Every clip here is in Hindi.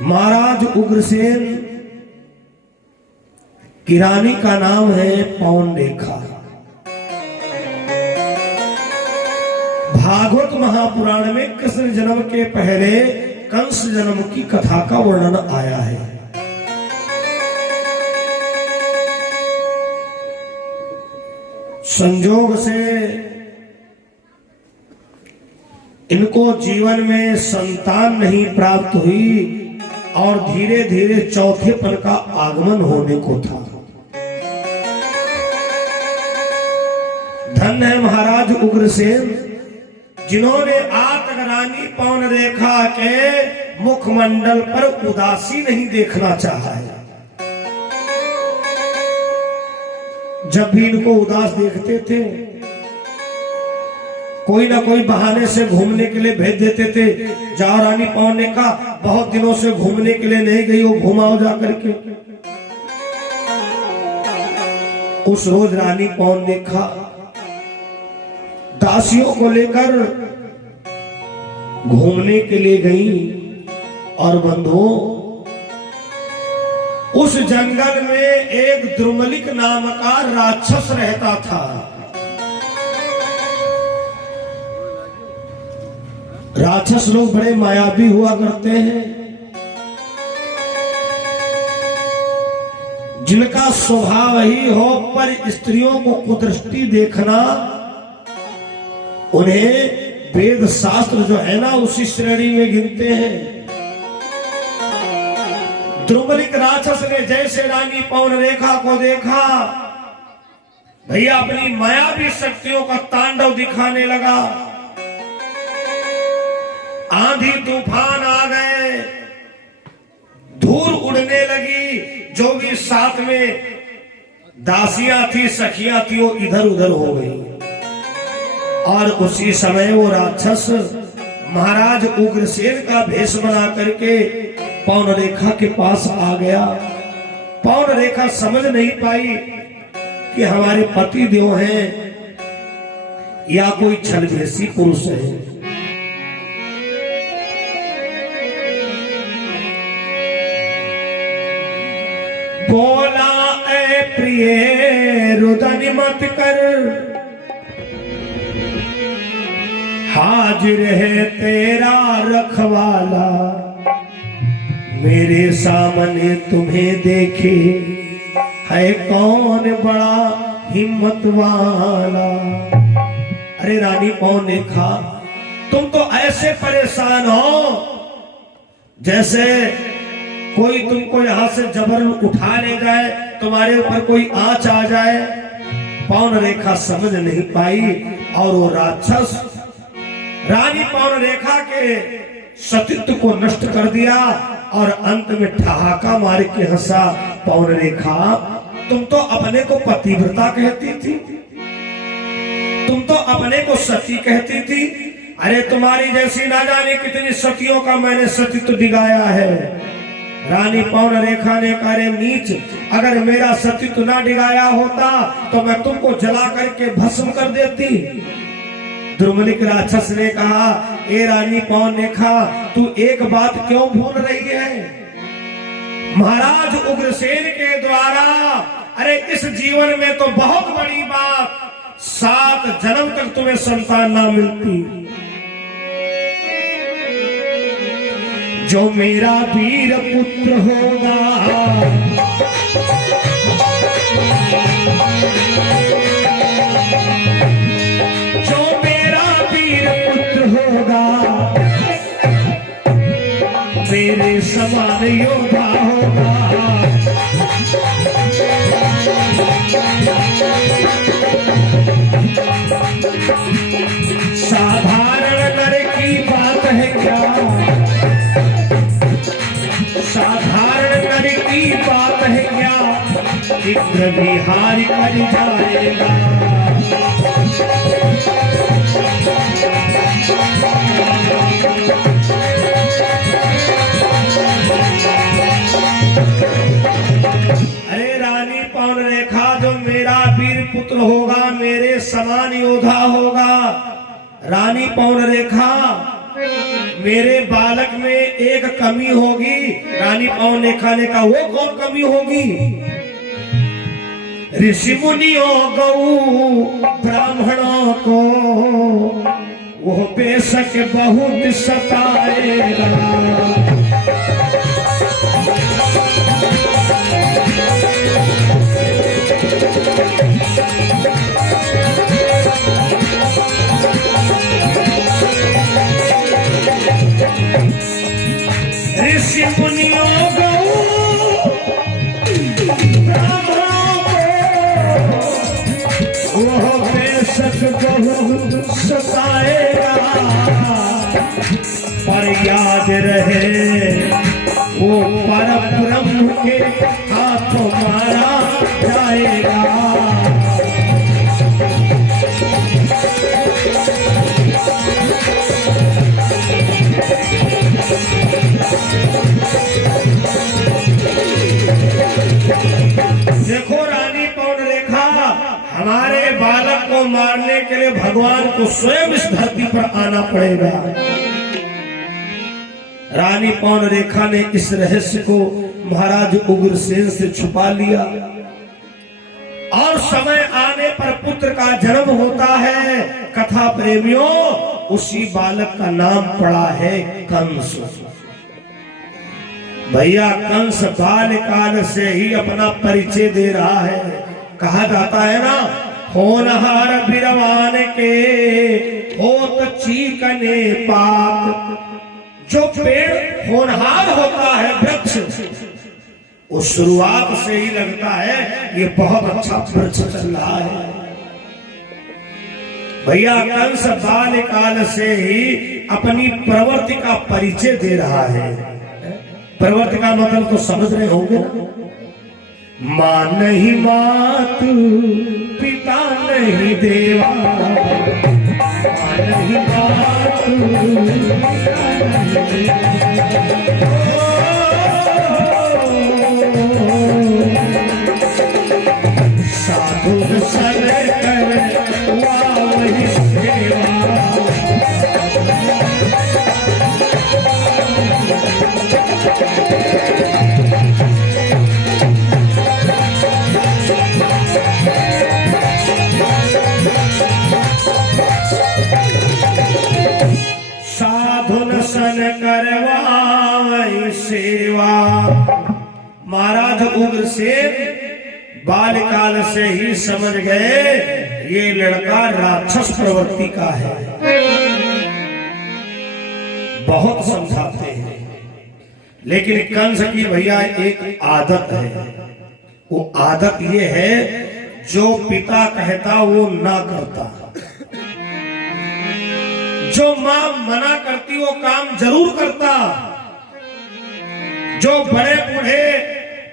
महाराज उग्रसेन की रानी का नाम है पौंडरेखा। भागवत महापुराण में कृष्ण जन्म के पहले कंस जन्म की कथा का वर्णन आया है। संजोग से इनको जीवन में संतान नहीं प्राप्त हुई और धीरे धीरे चौथेपन का आगमन होने को था। धन्य है महाराज उग्रसेन जिन्होंने आज तक रानी पौंडरेखा के मुखमंडल पर उदासी नहीं देखना चाहा है। जब भी इनको उदास देखते थे कोई ना कोई बहाने से घूमने के लिए भेज देते थे। जाओ रानी पौंडरेखा बहुत दिनों से घूमने के लिए नहीं गई, वो घुमाओ जाकर के। उस रोज रानी पौंडरेखा दासियों को लेकर घूमने के लिए गई और बंधुओं उस जंगल में एक द्रुमलिक नाम का राक्षस रहता था। राक्षस लोग बड़े मायावी हुआ करते हैं, जिनका स्वभाव ही हो पर स्त्रियों को कुदृष्टि देखना, उन्हें वेद शास्त्र जो है ना उसी श्रेणी में गिनते हैं। द्रुमलिक राक्षस ने जैसे रानी पौंडरेखा को देखा भैया अपनी मायावी शक्तियों का तांडव दिखाने लगा। आंधी तूफान आ गए, धूल उड़ने लगी, जो भी साथ में दासियां थी सखियां थी वो इधर उधर हो गई। और उसी समय वो राक्षस महाराज उग्रसेन का भेष बना करके पौंडरेखा के पास आ गया। पौंडरेखा समझ नहीं पाई कि हमारे पति देव हैं या कोई छलभेसी पुरुष है। बोला ए प्रिय रुदन मत कर, हाजिर है तेरा रखवाला, मेरे सामने तुम्हें देखे है कौन बड़ा हिम्मत वाला। अरे रानी पौंडरेखा तुम तो ऐसे परेशान हो जैसे कोई तुमको यहां से जबरन उठा ले जाए, तुम्हारे ऊपर कोई आंच आ जाए। पौंडरेखा समझ नहीं पाई और वो राक्षस रानी पौंडरेखा के सतीत्व को नष्ट कर दिया और अंत में ठहाका मार के हंसा। पौंडरेखा तुम तो अपने को पतिव्रता कहती थी, तुम तो अपने को सती कहती थी। अरे तुम्हारी जैसी ना जाने कितनी सतियों का मैंने सतीत्व डिगाया है। रानी पौंडरेखा ने कहा रे नीच, अगर मेरा सतीत्व ना डिगाया होता तो मैं तुमको जला करके भस्म कर देती। द्रुमलिक राक्षस ने कहा ए रानी पौंडरेखा तू एक बात क्यों भूल रही है? महाराज उग्रसेन के द्वारा अरे इस जीवन में तो बहुत बड़ी बात 7 जन्म तक तुम्हें संतान ना मिलती। जो मेरा वीर पुत्र होगा मेरे समान योद्धा होगा। साधारण नर की बात है क्या, साधारण नर की बात है क्या, इंद्र भी हार कर जाएगा। पुत्र होगा, मेरे समान योद्धा होगा। रानी पौंडरेखा मेरे बालक में एक कमी होगी। रानी पौनेखा ने कहा वो कौन कमी होगी? ऋषि मुनियों गौ ब्राह्मणों को वो बेशक बहुत सताएगा। ऋषि मुनियों गौ ब्राह्मणों को वो बेशक बहुत सताएगा, पर याद रहे वो परब्रह्म के हाथों मारा जाएगा। देखो रानी पौंडरेखा, हमारे बालक को मारने के लिए भगवान को स्वयं इस धरती पर आना पड़ेगा। रानी पौंडरेखा ने इस रहस्य को महाराज उग्रसेन से छुपा लिया और समय आने पर पुत्र का जन्म होता है। कथा प्रेमियों, उसी बालक का नाम पड़ा है कंस। भैया कंस बाल्यकाल से ही अपना परिचय दे रहा है। कहा जाता है ना, होनहार बिरवान के होत चीकने पात। जो पेड़ होनहार होता है, वृक्ष, वो शुरुआत से ही लगता है ये बहुत अच्छा वृक्ष चल रहा है। भैया कंस बाल्यकाल से ही अपनी प्रवृत्ति का परिचय दे रहा है। प्रवृत्ति का मतलब तो समझ रहे होंगे ना। मां नहीं मात, पिता नहीं देवा, मां नहीं मात, साधु सन कर वही सेवा। साधुन सन करवाई सेवा। महाराज उग्रसेन बाल्यकाल से ही समझ गए ये लड़का राक्षस प्रवृत्ति का है। बहुत समझाते हैं, लेकिन कंस की भैया एक आदत है। वो आदत ये है, जो पिता कहता वो ना करता, जो मां मना करती वो काम जरूर करता, जो बड़े बूढ़े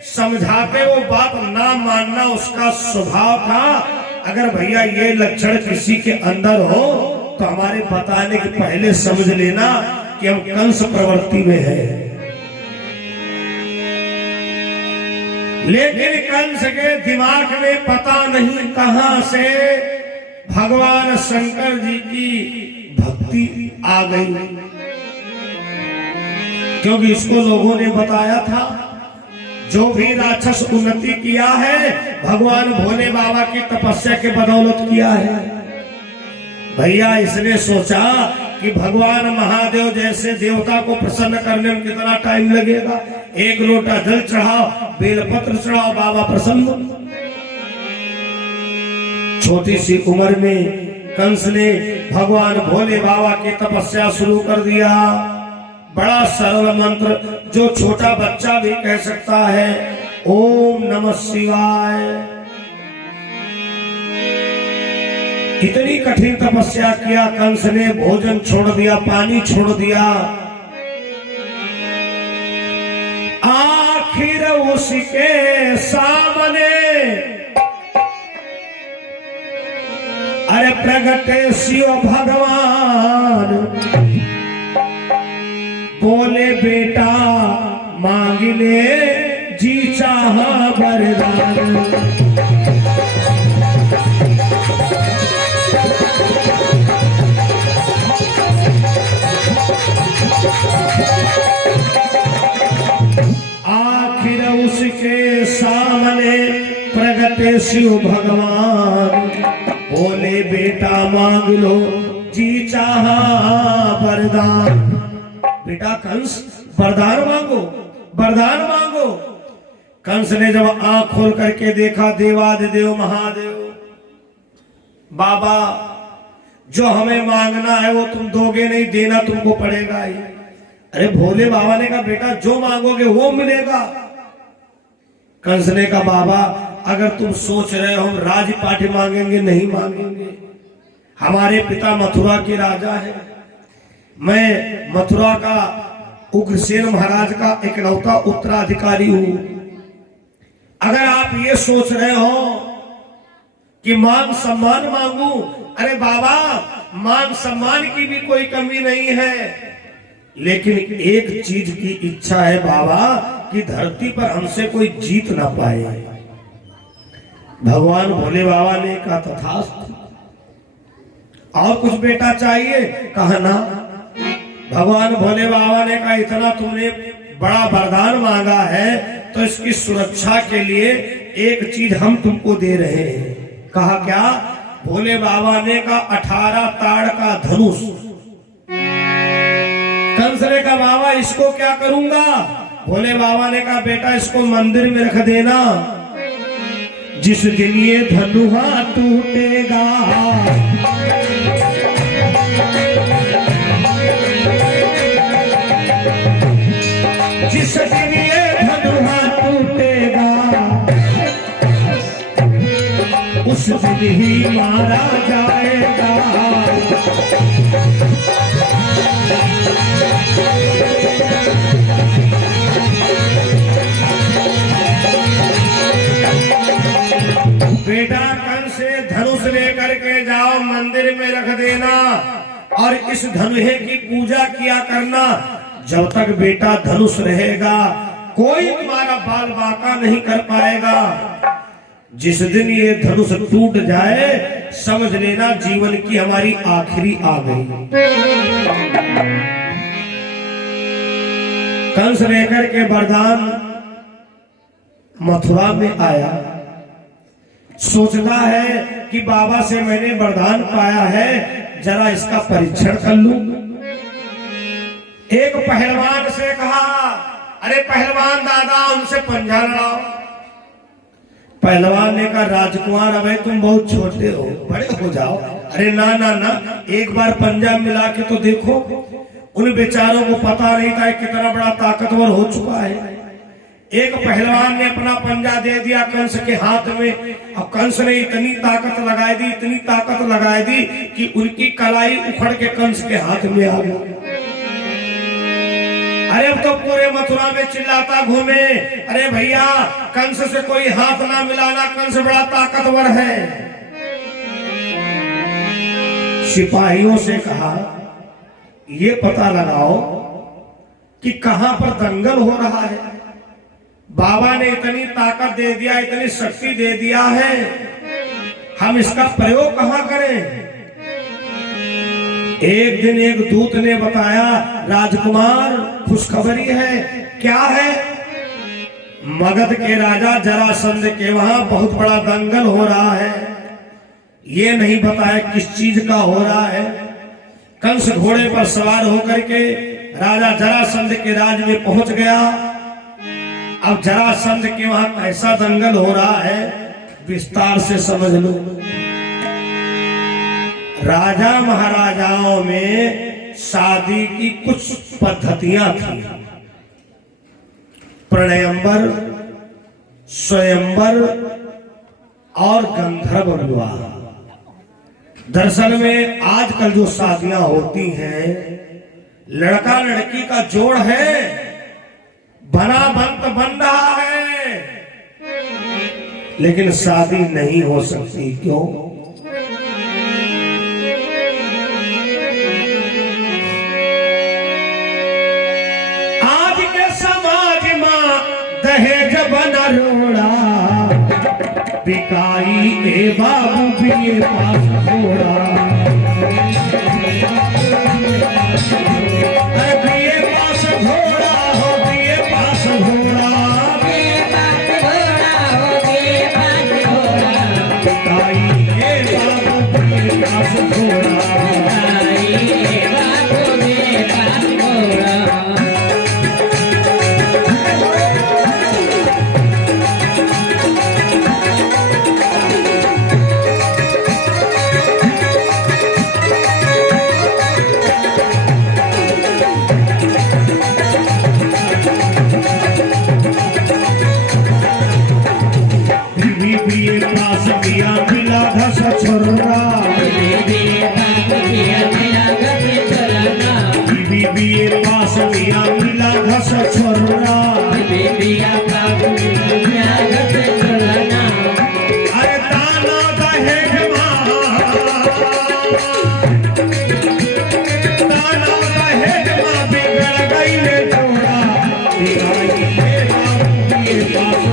समझाते वो बात ना मानना उसका स्वभाव था। अगर भैया ये लक्षण किसी के अंदर हो तो हमारे बताने के पहले समझ लेना कि हम कंस प्रवृत्ति में है। लेकिन कंस के दिमाग में पता नहीं कहां से भगवान शंकर जी की भक्ति आ गई, क्योंकि इसको लोगों ने बताया था जो भी राक्षस उन्नति किया है भगवान भोले बाबा की तपस्या के बदौलत किया है। भैया इसने सोचा कि भगवान महादेव जैसे देवता को प्रसन्न करने में कितना टाइम लगेगा, एक लोटा जल चढ़ाओ, बेलपत्र चढ़ाओ, बाबा प्रसन्न। छोटी सी उम्र में कंस ने भगवान भोले बाबा की तपस्या शुरू कर दिया। बड़ा सरल मंत्र जो छोटा बच्चा भी कह सकता है, ओम नमः शिवाय। इतनी कठिन तपस्या किया कंस ने, भोजन छोड़ दिया, पानी छोड़ दिया। आखिर उसके सामने अरे प्रगटे शिव भगवान, बोले बेटा मांग ले जी चाहा वरदान। आखिर उसके सामने प्रगट शिव भगवान, बोले बेटा मांग लो जी चाहा वरदान। बेटा कंस वरदान मांगो, वरदान मांगो। कंस ने जब आंख खोल करके देखा, देवाधिदेव महादेव, बाबा जो हमें मांगना है वो तुम दोगे नहीं, देना तुमको पड़ेगा ही। अरे भोले बाबा ने कहा बेटा जो मांगोगे वो मिलेगा। कंस ने कहा बाबा अगर तुम सोच रहे हो हम राजपाट मांगेंगे, नहीं मांगेंगे। हमारे पिता मथुरा के राजा है, मैं मथुरा का उग्रसेन महाराज का इकलौता उत्तराधिकारी हूं। अगर आप ये सोच रहे हो कि मान सम्मान मांगू, अरे बाबा मान सम्मान की भी कोई कमी नहीं है, लेकिन एक चीज की इच्छा है बाबा कि धरती पर हमसे कोई जीत ना पाए। भगवान भोले बाबा ने कहा तथास्तु। और कुछ बेटा चाहिए? कहा ना। भगवान भोले बाबा ने कहा इतना तुमने बड़ा वरदान मांगा है तो इसकी सुरक्षा के लिए एक चीज हम तुमको दे रहे हैं। कहा क्या? भोले बाबा ने कहा 18 ताड़ का धनुष। कंस ने कहा बाबा इसको क्या करूंगा? भोले बाबा ने कहा बेटा इसको मंदिर में रख देना, जिस दिन ये धनुहा टूटेगा जिस दिन ये धनुहा टूटेगा उस दिन ही मारा जाएगा। बेटा कंस से धनुष लेकर के जाओ, मंदिर में रख देना और इस धनुहे की पूजा किया करना। जब तक बेटा धनुष रहेगा कोई तुम्हारा बाल बांका नहीं कर पाएगा। जिस दिन ये धनुष टूट जाए समझ लेना जीवन की हमारी आखिरी आ गई। कंस लेकर के वरदान मथुरा में आया, सोचता है कि बाबा से मैंने वरदान पाया है, जरा इसका परीक्षण कर लूं। एक पहलवान से कहा अरे पहलवान दादा उनसे पंजा लड़ाओ। पहलवान ने कहा राजकुमार अबे तुम बहुत छोटे हो, बड़े हो जाओ। अरे ना ना ना, एक बार पंजा मिला के तो देखो। उन बेचारों को पता नहीं था कितना बड़ा ताकतवर हो चुका है। एक पहलवान ने अपना पंजा दे दिया कंस के हाथ में। अब कंस ने इतनी ताकत लगाई दी, इतनी ताकत लगाई दी कि उनकी कलाई उखड़ के कंस के हाथ में आ गई। अरे अब तो पूरे मथुरा में चिल्लाता घूमे, अरे भैया कंस से कोई हाथ ना मिलाना, कंस बड़ा ताकतवर है। सिपाहियों से कहा ये पता लगाओ कि कहां पर दंगल हो रहा है। बाबा ने इतनी ताकत दे दिया, इतनी शक्ति दे दिया है, हम इसका प्रयोग कहां करें? एक दिन एक दूत ने बताया राजकुमार खुशखबरी है। क्या है? मगध के राजा जरासंध के वहां बहुत बड़ा दंगल हो रहा है। ये नहीं बताया किस चीज का हो रहा है। कंस घोड़े पर सवार होकर के राजा जरासंध के राज में पहुंच गया। अब जरासंध के वहां कैसा दंगल हो रहा है विस्तार से समझ लो। राजा महाराजाओं में शादी की कुछ पद्धतियां थी। प्रणयंबर, स्वयंवर और गंधर्व विवाह। दरअसल में आजकल जो शादियां होती हैं लड़का लड़की का जोड़ है, बना बंत बन रहा है, लेकिन शादी नहीं हो सकती। क्यों? आज के समाज में दहेज बना रोड़ा, बिकाई ए बाबू भी पास थोड़ा। दिखाइए बाबू के पास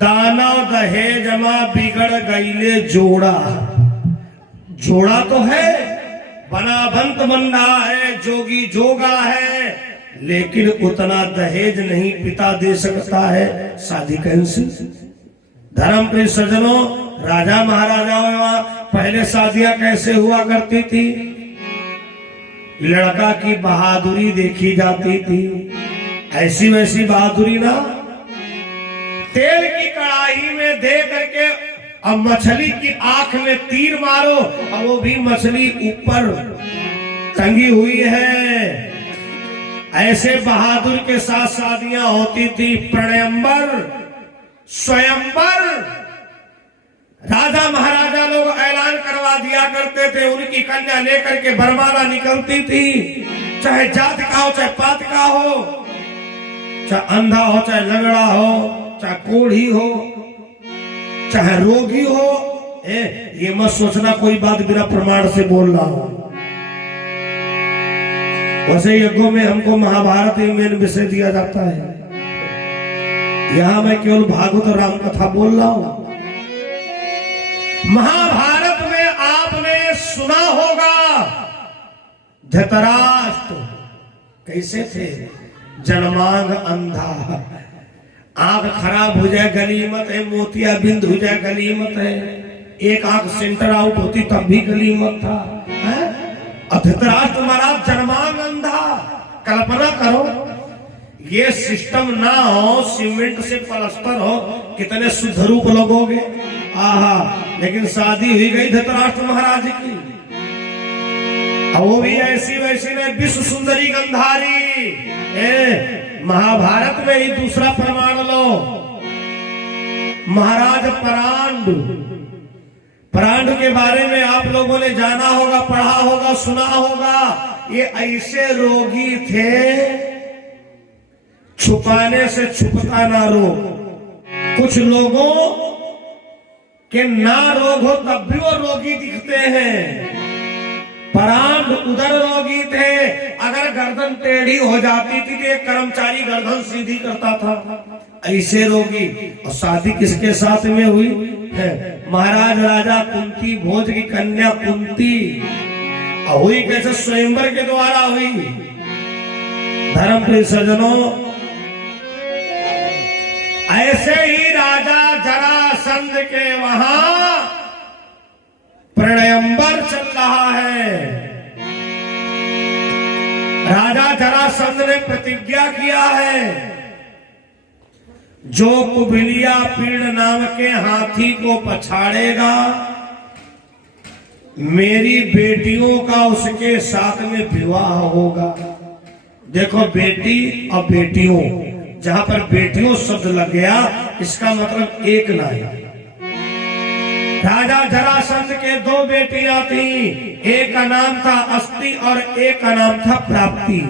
दाना दहेजमा बिगड़ गईले जोड़ा। जोड़ा तो है, बनाबंत बन रहा है, जोगी जोगा है, लेकिन उतना दहेज नहीं पिता दे सकता है। शादी कैंसिल। धर्म प्रिय सज्जनों, राजा महाराजाओं में पहले शादियां कैसे हुआ करती थी? लड़का की बहादुरी देखी जाती थी, ऐसी वैसी बहादुरी ना, तेल की कढ़ाई में दे करके अब मछली की आंख में तीर मारो, अब वो भी मछली ऊपर टंगी हुई है। ऐसे बहादुर के साथ शादियां होती थी। प्रणयंबर, स्वयंवर, राजा महाराजा लोग ऐलान करवा दिया करते थे, उनकी कन्या लेकर के बरमाला निकलती थी, चाहे जात का हो, चाहे पात का हो, चाहे अंधा हो, चाहे लंगड़ा हो, चाहे कोढ़ी हो, चाहे रोगी हो। ये मत सोचना कोई बात बिना प्रमाण से बोल रहा हूं। वैसे यज्ञों में हमको महाभारत ही मेन विषय दिया जाता है, यहां मैं केवल भागवत और राम कथा बोल रहा हूं। महाभारत में आपने सुना होगा धृतराष्ट्र कैसे थे? जनमांग अंधा, आंख खराब हो जाए गनीमत है, मोतिया बिंद हो जाए गनीमत है, एक आंख सेंटर आउट होती तब भी गनीमत था। धृतराष्ट्र महाराज जनमांग अंधा। कल्पना करो, ये सिस्टम ना हो, सीमेंट से प्लास्टर हो, कितने शुद्ध रूप लगोगे। आहा, लेकिन शादी हुई गई धृतराष्ट्र महाराज की, वो भी ऐसी वैसी ने, विश्व सुंदरी गंधारी। महाभारत में ही दूसरा प्रमाण लो, महाराज परांड के बारे में आप लोगों ने जाना होगा, पढ़ा होगा, सुना होगा। ये ऐसे रोगी थे, छुपाने से छुपता ना रोग। कुछ लोगों के ना रोग हो तब भी वो रोगी दिखते हैं। परांड उधर रोगी थे, अगर गर्दन टेढ़ी हो जाती थी तो एक कर्मचारी गर्दन सीधी करता था, ऐसे रोगी। और शादी किसके साथ में हुई है? महाराज राजा कुंती भोज की कन्या कुंती। हुई कैसे? स्वयंवर के द्वारा हुई। धर्म प्रिय सज्जनों, ऐसे ही राजा जरासंध के वहां प्रणयंबर चल रहा है। राजा जरासंध ने प्रतिज्ञा किया है, जो कुबिलिया पीड़ नाम के हाथी को पछाड़ेगा, मेरी बेटियों का उसके साथ में विवाह होगा। देखो, बेटी और बेटियों, जहां पर बेटियों शब्द लग गया, इसका मतलब एक ना है। राजा जरासंध के दो बेटियां थी, एक का नाम था अस्ति और एक का नाम था प्राप्ति।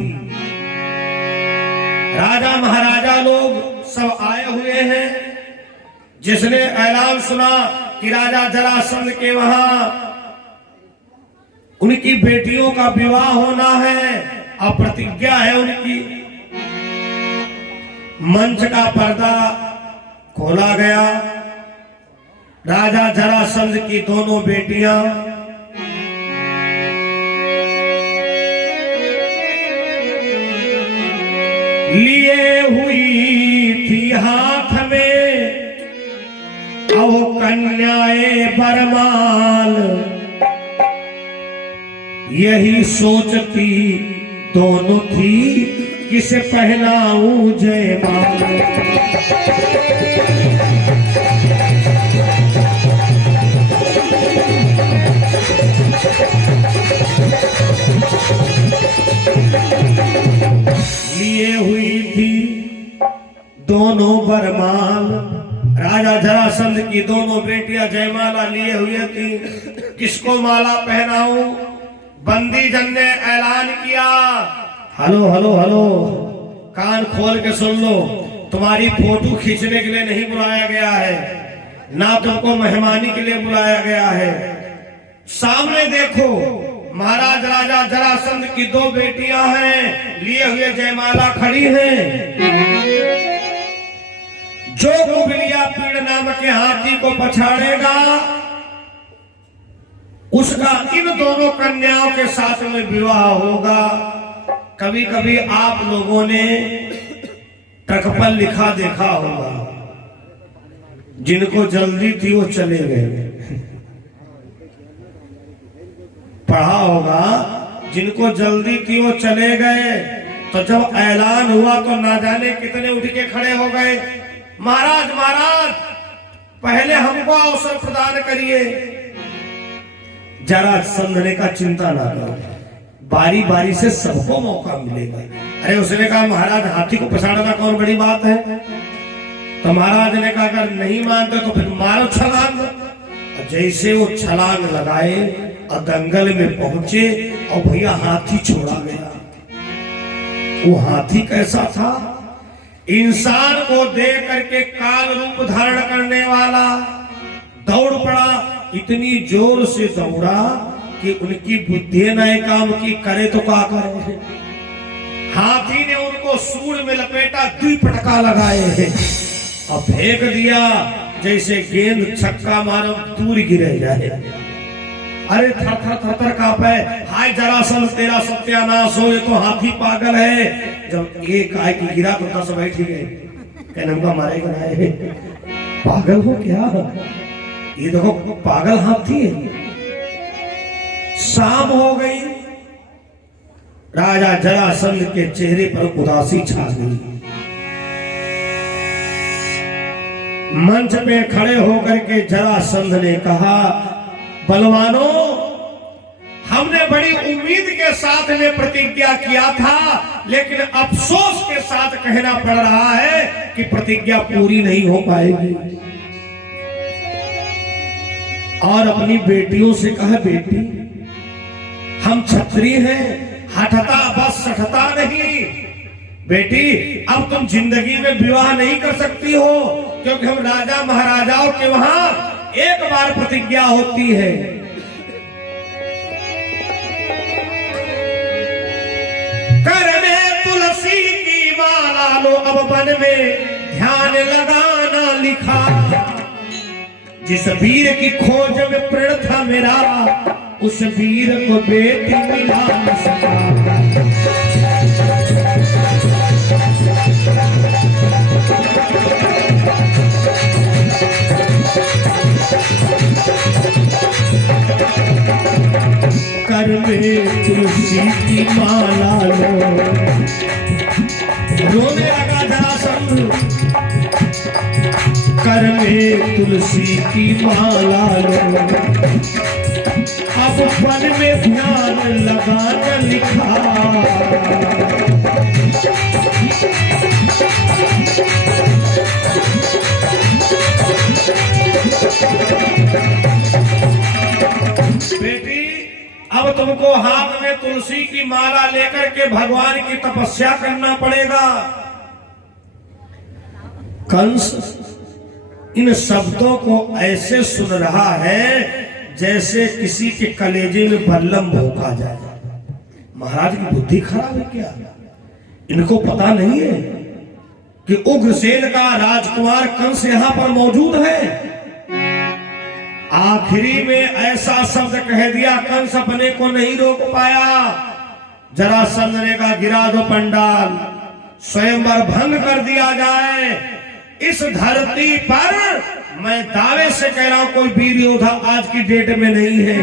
राजा महाराजा लोग सब आए हुए हैं। जिसने ऐलान सुना कि राजा जरासंध के वहां उनकी बेटियों का विवाह होना है और प्रतिज्ञा है उनकी। मंच का पर्दा खोला गया। राजा जरासंध की दोनों बेटियां लिए हुई थी हाथ में कन्याए बरमाल। यही सोचती दोनों थी किसे पहनाऊं जयमाल। लिए हुई थी दोनों बरमाल। राजा जरासंध की दोनों बेटियां जयमाला लिए हुए थी। किसको माला पहनाऊं? बंदी जन ने ऐलान किया। हेलो हेलो हेलो, कान खोल के सुन लो। तुम्हारी फोटो खींचने के लिए नहीं बुलाया गया है, ना तुमको मेहमानी के लिए बुलाया गया है। सामने देखो, महाराज राजा जरासंध की दो बेटियां हैं, लिए हुए जयमाला खड़ी हैं। जो कुबलिया पीड़ नाम के हाथी को पछाड़ेगा उसका इन दोनों कन्याओं के साथ में विवाह होगा। कभी कभी आप लोगों ने ट्रक पर लिखा देखा होगा, जिनको जल्दी थी वो चले गए। पढ़ा होगा, जिनको जल्दी थी वो चले गए। तो जब ऐलान हुआ तो ना जाने कितने उठ के खड़े हो गए। महाराज महाराज, पहले हमको अवसर प्रदान करिए। जरासंध ने कहा चिंता ना करो, बारी बारी से सबको मौका मिलेगा। अरे उसने कहा महाराज हाथी को पछाड़ना कौन बड़ी बात है? तो महाराज ने कहा अगर नहीं मानते तो फिर मारो छलांग। जैसे वो छलांग लगाए और दंगल में पहुंचे और भैया हाथी छोड़ा गया। वो हाथी कैसा था? इंसान को देख करके काल रूप धारण करने वाला। दौड़ पड़ा, इतनी जोर से दौड़ा कि उनकी बुद्धि न काम की, करे तो क्या करे। हाथी ने उनको सूंड में लपेटा, द्विपटका लगाए और फेंक दिया जैसे गेंद छक्का मारो दूर गिरे जाए। अरे थर थर थर थर कांपे। हाय जरासंध तेरा सत्यानाश हो, ये तो हाथी पागल है। जब एक आय की गिरा तो 10 बैठ गए। कहने का मारेगा ना, पागल हो क्या? ये देखो पागल हाथी है। शाम हो गई। राजा जरासंध के चेहरे पर उदासी छा गई। मंच पे खड़े होकर के जरासंध ने कहा, बलवानों, हमने बड़ी उम्मीद के साथ में प्रतिज्ञा किया था, लेकिन अफसोस के साथ कहना पड़ रहा है कि प्रतिज्ञा पूरी नहीं हो पाएगी। और अपनी बेटियों से कहा, बेटी हम क्षत्रिय हैं, हठता बस सठता नहीं। बेटी अब तुम जिंदगी में विवाह नहीं कर सकती हो, क्योंकि हम राजा महाराजाओं के वहां एक बार प्रतिज्ञा होती है। कर में तुलसी की माला लो, अब बन में ध्यान लगाना लिखा। जिस वीर की खोज में प्रण था मेरा, उस वीर को बेटी मिला न सका। कर में तुलसी की माला लो। रोने लगा जरासंध। कर में तुलसी की माला लो, अब वन में ध्यान लगाना लिखा। बेटी अब तुमको हाथ में तुलसी की माला लेकर के भगवान की तपस्या करना पड़ेगा। कंस इन शब्दों को ऐसे सुन रहा है जैसे किसी के कलेजे में बल्लम भोंका जाए। महाराज की बुद्धि खराब है क्या? इनको पता नहीं है कि उग्रसेन का राजकुमार कंस यहां पर मौजूद है। आखिरी में ऐसा शब्द कह दिया, कंस अपने को नहीं रोक पाया। जरासंध ने कहा गिरा दो पंडाल, स्वयंवर भंग कर दिया जाए। इस धरती पर मैं दावे से कह रहा हूं कोई वीर योद्धा आज की डेट में नहीं है।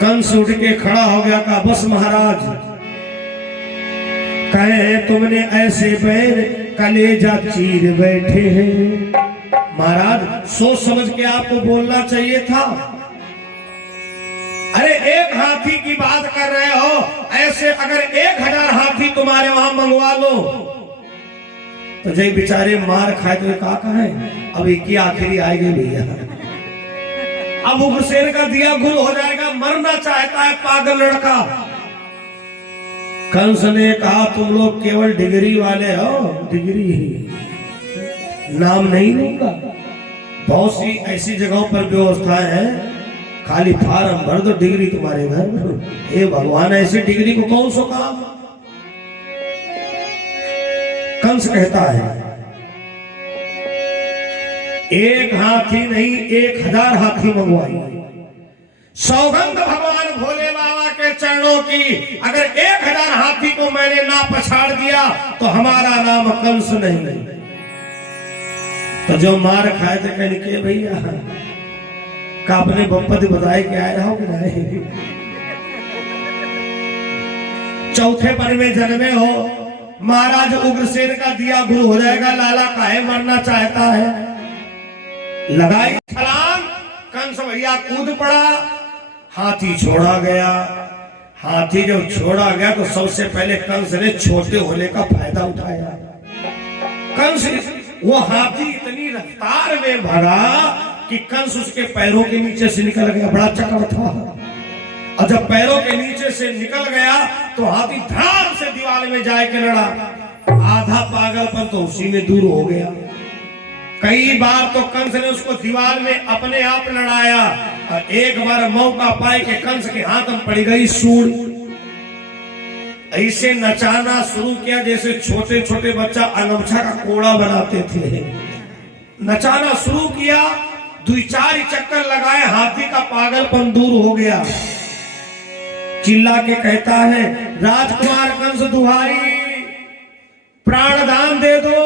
कंस उठ के खड़ा हो गया, कहा बस महाराज, कहे तुमने ऐसे बैर कलेजा चीर बैठे हैं। महाराज सोच समझ के आपको बोलना चाहिए था। अरे एक हाथी की बात कर रहे हो, ऐसे अगर 1000 हाथी तुम्हारे वहां मंगवा लो तो जय बेचारे मार खाए तो का है। अब एक ही आखिरी आएगी भैया। अब उग्रसेन का दिया गुल हो जाएगा, मरना चाहता है पागल लड़का। कंस ने कहा तुम लोग केवल डिग्री वाले हो, डिग्री नाम नहीं लूंगा। बहुत सी ऐसी जगहों पर व्यवस्था है, खाली फार्म भर दो डिग्री तुम्हारे घर। हे भगवान, ऐसी डिग्री को कौन सो कहा? कंस कहता है एक हाथी नहीं 1000 हाथी मंगवाई। सौगंध भगवान भोले बाबा के चरणों की, अगर 1000 हाथी को मैंने ना पछाड़ दिया तो हमारा नाम कंस नहीं। तो जो मार खाए थे कहने के भैया का अपने बम्पति बताए के आए रहो कि नहीं। चौथे पर में जन्मे हो, महाराज उग्रसेन का दिया गुरु हो जाएगा, लाला काहे मरना चाहता है। लगाई छलांग, कंस भैया कूद पड़ा, हाथी छोड़ा गया। हाथी जब छोड़ा गया तो सबसे पहले कंस ने छोटे होने का फायदा उठाया। कंस वो हाथी इतनी रफ्तार में भगा कि कंस उसके पैरों के नीचे से निकल गया। बड़ा चक्कर था, और जब पैरों के नीचे से निकल गया तो हाथी धड़ाम से दीवार में जाके लड़ा। आधा पागलपन तो उसी में दूर हो गया। कई बार तो कंस ने उसको दीवार में अपने आप लड़ाया, और एक बार मौका पाए कि कंस के हाथ में पड़ गई सूंड। ऐसे नचाना शुरू किया जैसे छोटे छोटे बच्चा अंगमछा का कोड़ा बनाते थे। नचाना शुरू किया, 2-4 चक्कर लगाए, हाथी का पागलपन दूर हो गया। चिल्ला के कहता है राजकुमार कंस दुहाई, प्राण दान दे दो।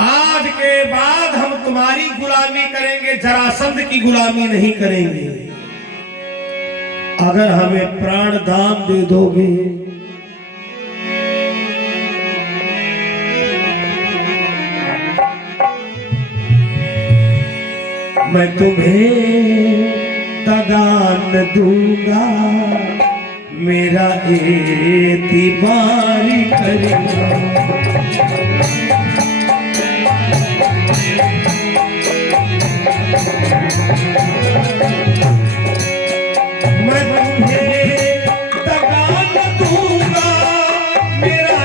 आज के बाद हम तुम्हारी गुलामी करेंगे, जरासंध की गुलामी नहीं करेंगे। अगर हमें प्राण दान दे दोगे मैं तुम्हें दगा न दूंगा, मेरा एतिबारी करेगा। मैं तुम्हें दगा न दूंगा, मेरा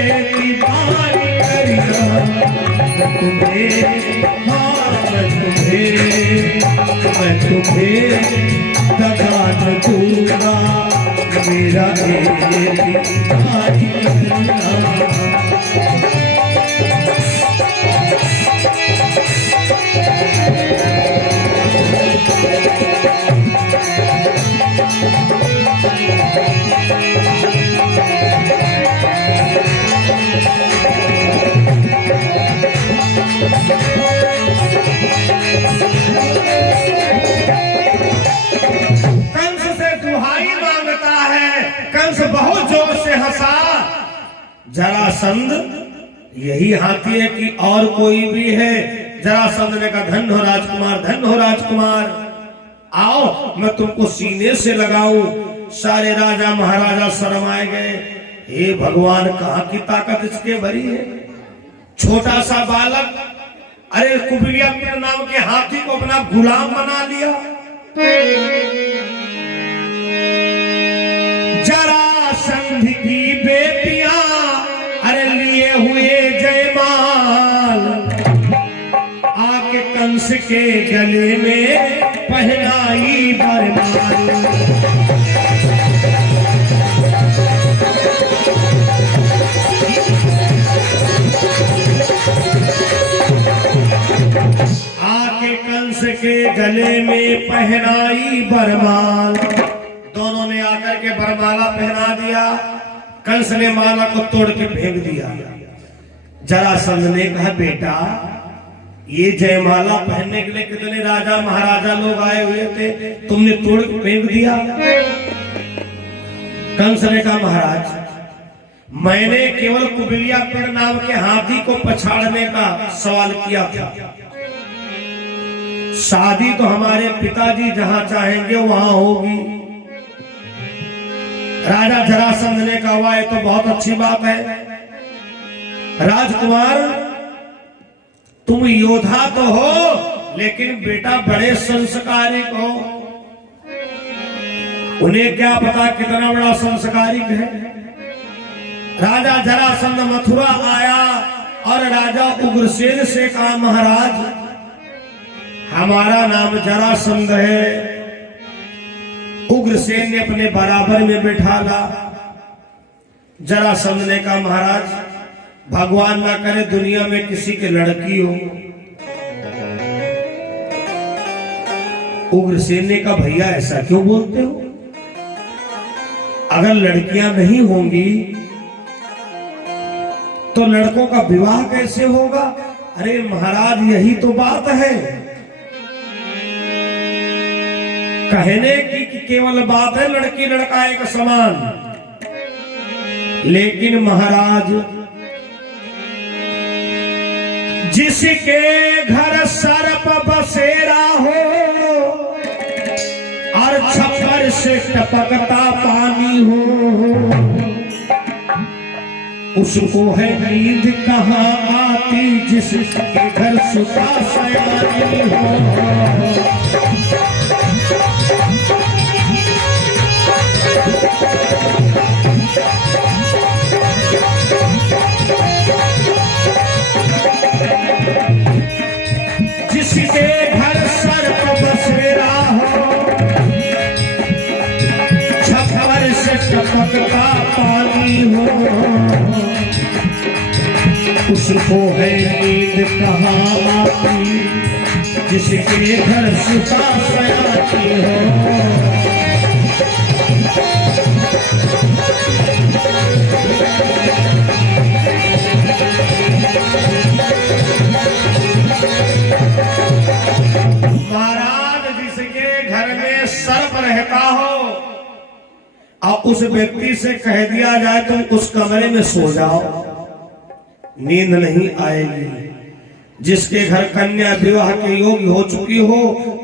एतिबारी करेगा। मैं तुम्हें दगा न दूंगा, मेरा एतिबारी करेगा। कंस से दुहाई मांगता है। कंस बहुत जोर से हंसा। जरासंध यही हाथी है कि और कोई भी है? जरासंध ने कहा धन्य हो राजकुमार, धन्य हो राजकुमार, आओ मैं तुमको सीने से लगाऊं। सारे राजा महाराजा शर्माए गए। हे भगवान, कहां की ताकत इसके भरी है। छोटा सा बालक, अरे कुबलिया नाम के हाथी को अपना गुलाम बना लिया। जरासंध की बेटियां अरे लिए हुए जयमाल, आके कंस के गले में पहनाई बरमाल। आके कंस के गले में पहनाई बरमाल। दोनों ने आकर के बरमाला पहना दिया। कंस ने माला को तोड़ के फेंक दिया। जरासंध ने कहा, बेटा ये जयमाला पहनने के लिए कितने राजा महाराजा लोग आए हुए थे, तुमने तोड़ के फेंक दिया। कंस ने कहा, महाराज मैंने केवल कुबिलिया पेड़ नाम के हाथी को पछाड़ने का सवाल किया था। शादी तो हमारे पिताजी जहां चाहेंगे वहां होगी। राजा जरासंध ने कहा, वाह ये तो बहुत अच्छी बात है। राजकुमार तुम योद्धा तो हो, लेकिन बेटा बड़े संस्कारिक हो। उन्हें क्या पता कितना बड़ा संस्कारिक है। राजा जरासंध मथुरा आया और राजा उग्रसेन से कहा, महाराज हमारा नाम जरासंध है। उग्रसेन ने अपने बराबर में बैठा ला। जरासंध ने कहा, महाराज भगवान ना करे दुनिया में किसी की लड़की हो। उग्रसेन ने कहा, भैया ऐसा क्यों बोलते हो? अगर लड़कियां नहीं होंगी तो लड़कों का विवाह कैसे होगा? अरे महाराज यही तो बात है। कहने की केवल बात है लड़की लड़का एक समान, लेकिन महाराज जिसके घर सर्प बसेरा हो और छप्पर से टपकता पानी हो, उसको है नींद कहाँ आती जिसके घर सुता सयानी हो। जिसके घर सर्प बसेरा हो, छप्पर से टपकता पानी हो, उसको है नींद कहाँ आती जिसके घर सुता सयानी हो। महाराज जिसके घर में सर्प रहता हो और उस व्यक्ति से कह दिया जाए तुम उस कमरे में सो जाओ, नींद नहीं आएगी। जिसके घर कन्या विवाह के योग्य हो चुकी हो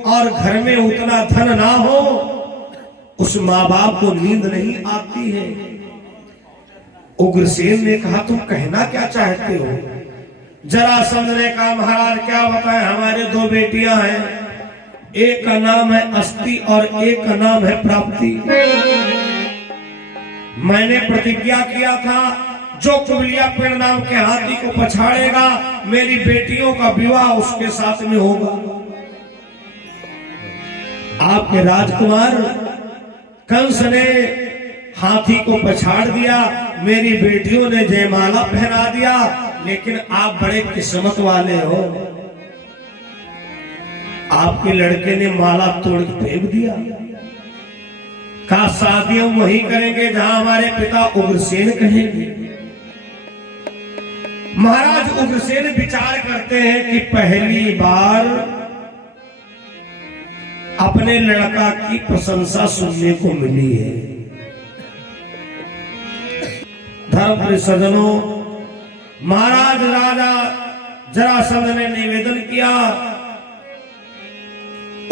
और घर में उतना धन ना हो, उस माँ बाप को नींद नहीं आती है। उग्रसेन ने कहा, तुम कहना क्या चाहते हो? जरासंध ने कहा, महाराज क्या बताएं, हमारे दो बेटियां हैं, एक का नाम है अस्ति और एक का नाम है प्राप्ति। मैंने प्रतिज्ञा किया था जो कुबिलिया पेड़ नाम के हाथी को पछाड़ेगा मेरी बेटियों का विवाह उसके साथ में होगा। आपके राजकुमार कंस ने हाथी को पछाड़ दिया, मेरी बेटियों ने जयमाला पहना दिया, लेकिन आप बड़े किस्मत वाले हो, आपके लड़के ने माला तोड़ के फेंक दिया। कहा शादियां वही करेंगे जहां हमारे पिता उग्रसेन कहेंगे। महाराज उग्रसेन विचार करते हैं कि पहली बार अपने लड़का की प्रशंसा सुनने को मिली है। धर्म सज्जनों, महाराज राजा जरासंध ने निवेदन किया,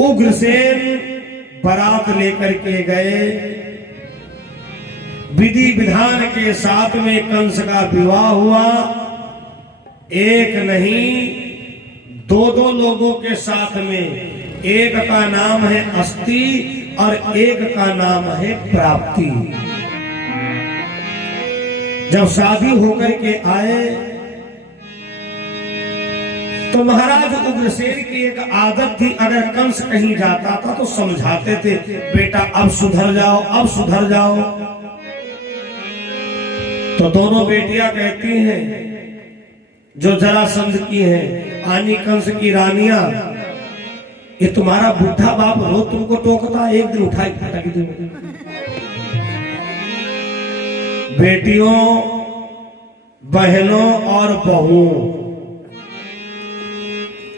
उग्रसेन बारात लेकर के गए, विधि विधान के साथ में कंस का विवाह हुआ। एक नहीं दो दो लोगों के साथ में, एक का नाम है अस्ति और एक का नाम है प्राप्ति। जब शादी होकर के आए तो महाराज उग्रसेन की एक आदत थी, अगर कंस कहीं जाता था तो समझाते थे, बेटा अब सुधर जाओ, अब सुधर जाओ। तो दोनों बेटियां कहती हैं जो जरासंध की हैं, आनी कंस की रानियां, ये तुम्हारा बुढ़ा बाप रोज तुमको टोकता, एक दिन उठाई फटक दो। बेटियों, बहनों और बहुओं,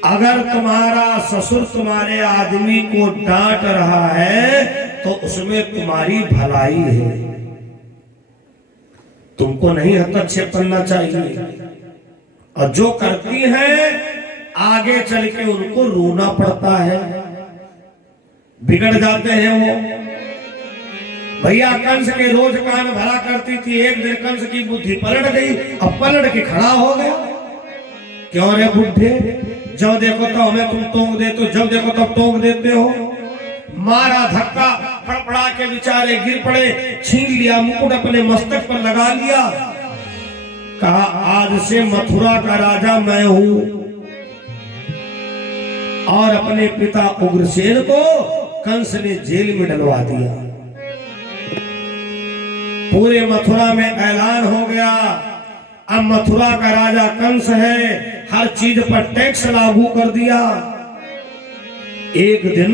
अगर तुम्हारा ससुर तुम्हारे आदमी को डांट रहा है तो उसमें तुम्हारी भलाई है, तुमको नहीं हस्तक्षेप करना चाहिए। और जो करती है आगे चल के उनको रोना पड़ता है, बिगड़ जाते हैं वो। भैया कंस के रोज कान भरा करती थी, एक दिन कंस की बुद्धि पलट गई, अब पलट के खड़ा हो गया। क्यों रे बुढ़े, जब देखो तो हमें तुम टोंक देते हो, जब देखो तब टोंक देते हो। मारा धक्का, फड़फड़ा के बेचारे गिर पड़े, छीन लिया मुकुट अपने मस्तक पर लगा लिया, कहा आज से मथुरा का राजा मैं हूं। और अपने पिता उग्रसेन को कंस ने जेल में डलवा दिया। पूरे मथुरा में ऐलान हो गया, अब मथुरा का राजा कंस है, हर चीज पर टैक्स लागू कर दिया। एक दिन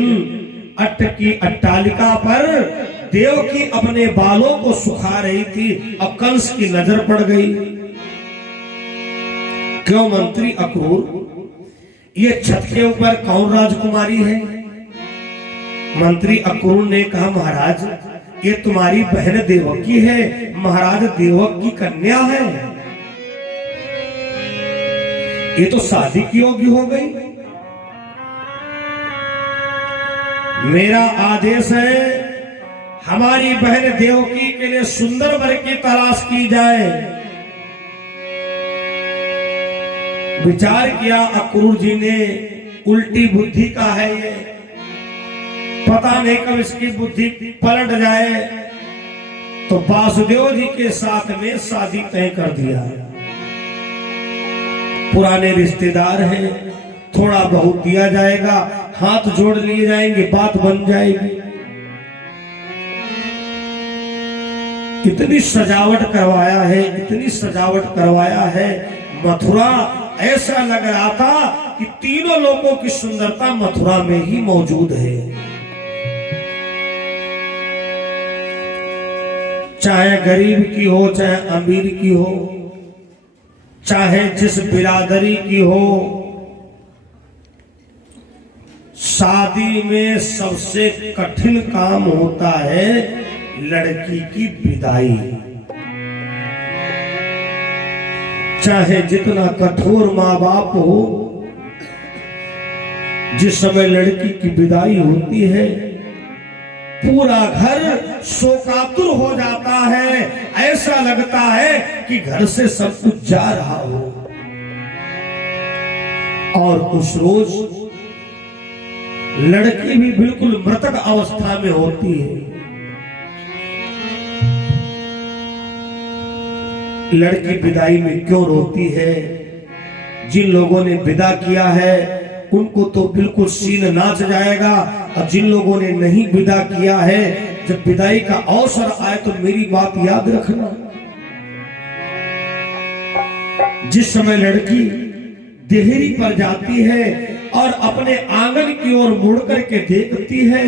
अट्ट की अट्टालिका पर देवकी अपने बालों को सुखा रही थी, अब कंस की नजर पड़ गई। क्यों मंत्री अक्रूर, ये छत के ऊपर कौन राजकुमारी है? मंत्री अक्रूर ने कहा महाराज ये तुम्हारी बहन देवकी है, महाराज देवक की कन्या है, ये तो शादी की योग्य हो गई। मेरा आदेश है हमारी बहन देवकी के लिए सुंदर वर की तलाश की जाए। विचार किया अक्रूर जी ने, उल्टी बुद्धि का है ये, पता नहीं कब इसकी बुद्धि पलट जाए। तो वासुदेव जी के साथ में शादी तय कर दिया। पुराने रिश्तेदार हैं, थोड़ा बहुत दिया जाएगा, हाथ जोड़ लिए जाएंगे, बात बन जाएगी। कितनी सजावट करवाया है, इतनी सजावट करवाया है, मथुरा ऐसा लग रहा था कि तीनों लोगों की सुंदरता मथुरा में ही मौजूद है। चाहे गरीब की हो, चाहे अमीर की हो, चाहे जिस बिरादरी की हो, शादी में सबसे कठिन काम होता है लड़की की विदाई। चाहे जितना कठोर माँ बाप हो, जिस समय लड़की की विदाई होती है पूरा घर शोकातुर हो जाता है, ऐसा लगता है कि घर से सब कुछ जा रहा हो। और उस रोज लड़की भी बिल्कुल मृतक अवस्था में होती है। लड़की विदाई में क्यों रोती है? जिन लोगों ने विदा किया है उनको तो बिल्कुल सीन नाच जाएगा, और जिन लोगों ने नहीं विदा किया है, जब विदाई का अवसर आए तो मेरी बात याद रखना। जिस समय लड़की देहरी पर जाती है और अपने आंगन की ओर मुड़ करके देखती है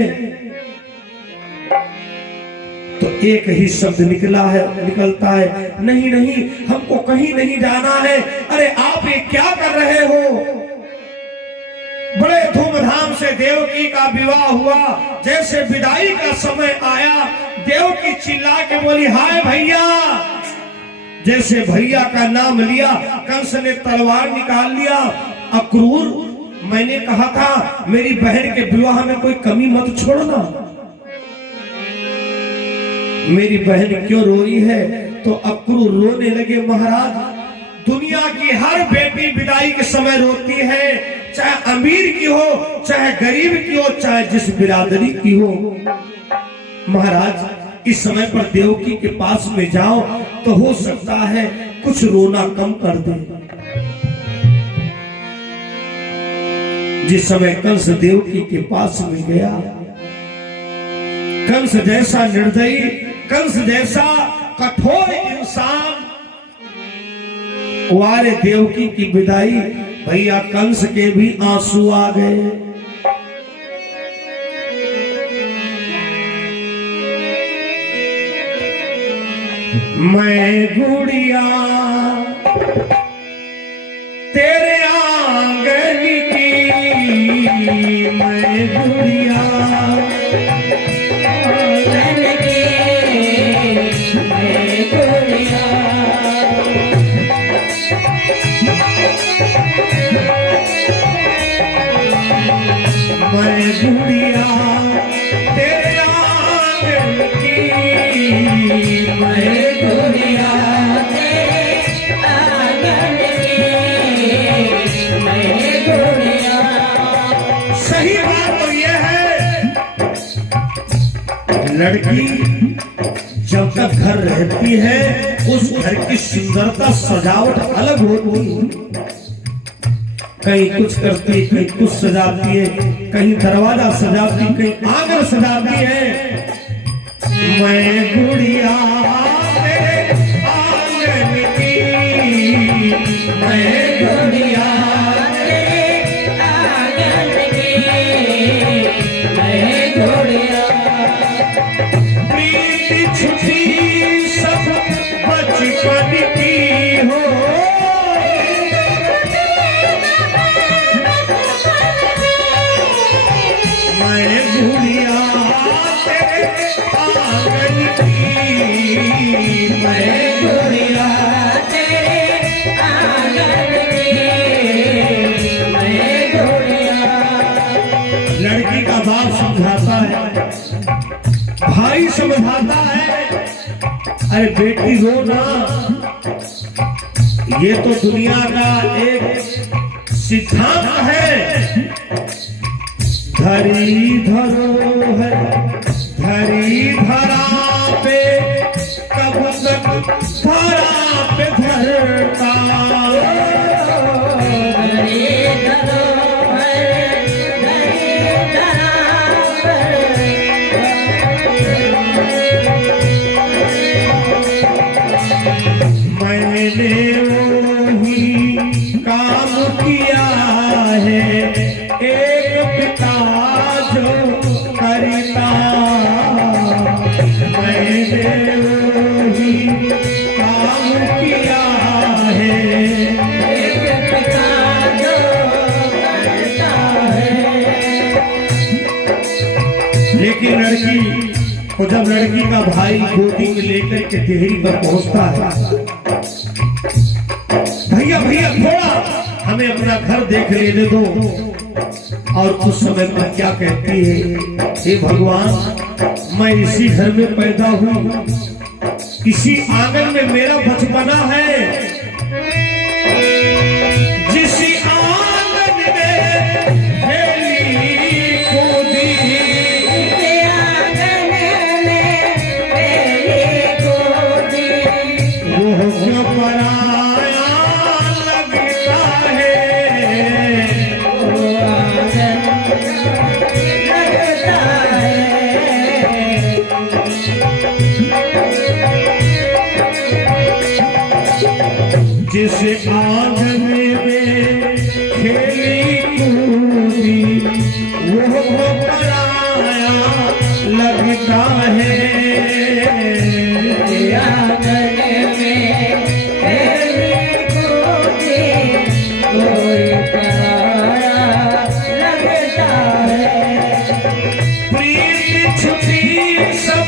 तो एक ही शब्द निकलता है, नहीं नहीं हमको कहीं नहीं जाना है। अरे आप ये क्या कर रहे हो? बड़े धूमधाम से देवकी का विवाह हुआ, जैसे विदाई का समय आया देवकी चिल्ला के बोली हाय भैया। जैसे भैया का नाम लिया कंस ने तलवार निकाल लिया। अक्रूर, मैंने कहा था मेरी बहन के विवाह में कोई कमी मत छोड़ना। मेरी बहन क्यों रोई है? तो अक्रूर रोने लगे, महाराज दुनिया की हर बेटी विदाई के समय रोती है, चाहे अमीर की हो, चाहे गरीब की हो, चाहे जिस बिरादरी की हो। महाराज इस समय पर देवकी के पास में जाओ तो हो सकता है कुछ रोना कम कर दे। जिस समय कंस देवकी के पास में गया, कंस जैसा निर्दयी, कंस जैसा कठोर इंसान, वारे देवकी की विदाई, भैया कंस के भी आंसू आ गए। मैं गुड़िया तेरे आंगन की, मैं गुड़िया आंगन की, मैं गुड़िया, मैं गुड़िया तेरे आंगन की, मैं गुड़िया तेरे आंगन की, मैं गुड़िया। सही बात तो यह है, लड़की जब तक घर रहती है उस घर की सुंदरता सजावट अलग होती है। कहीं कुछ करती, कहीं कुछ सजाती है, कहीं दरवाजा सजाती, कहीं आंगन सजाती है। मैं गुड़िया तेरे आंगन की, मैं गुड़िया तेरे आंगन की, मैं गुड़िया। प्रीति छुपी सब बचपन की हो, मैं गुड़िया तेरे आंगन की, मैं गुड़िया तेरे आंगन की, मैं गुड़िया। लड़की का बाप समझाता है, भाई समझाता है, अरे बेटी रो ना, ये तो दुनिया का एक सिद्धांत है। धरी धरोहर धरी धरा पे, कब तक धरा पे धरता, धरी धरोहर धरी धरा पे, मैंने वही काम किया है एक पिता जो करता, मैंने वही काम किया है एक पिता जो करता है। लेकिन लड़की को जब लड़की का भाई गोदी में लेकर के देहरी पर पहुंचता है, भैया भैया थोड़ा हमें अपना घर देख लेने दो, और उस समय पर क्या कहती है, हे भगवान मैं इसी घर में पैदा हूं, इसी आंगन में मेरा बचपना है, जिसी आंगन में खेली कूदी, आंगन में खेली कूदी, वो क्यों पराया लगता है, वो आंगन लगता है। जिस आंगन में खेली कूदी, वो पराया लगता है, आंगन में खेली कूदी, वो पराया लगता है। प्रीत छुपी सब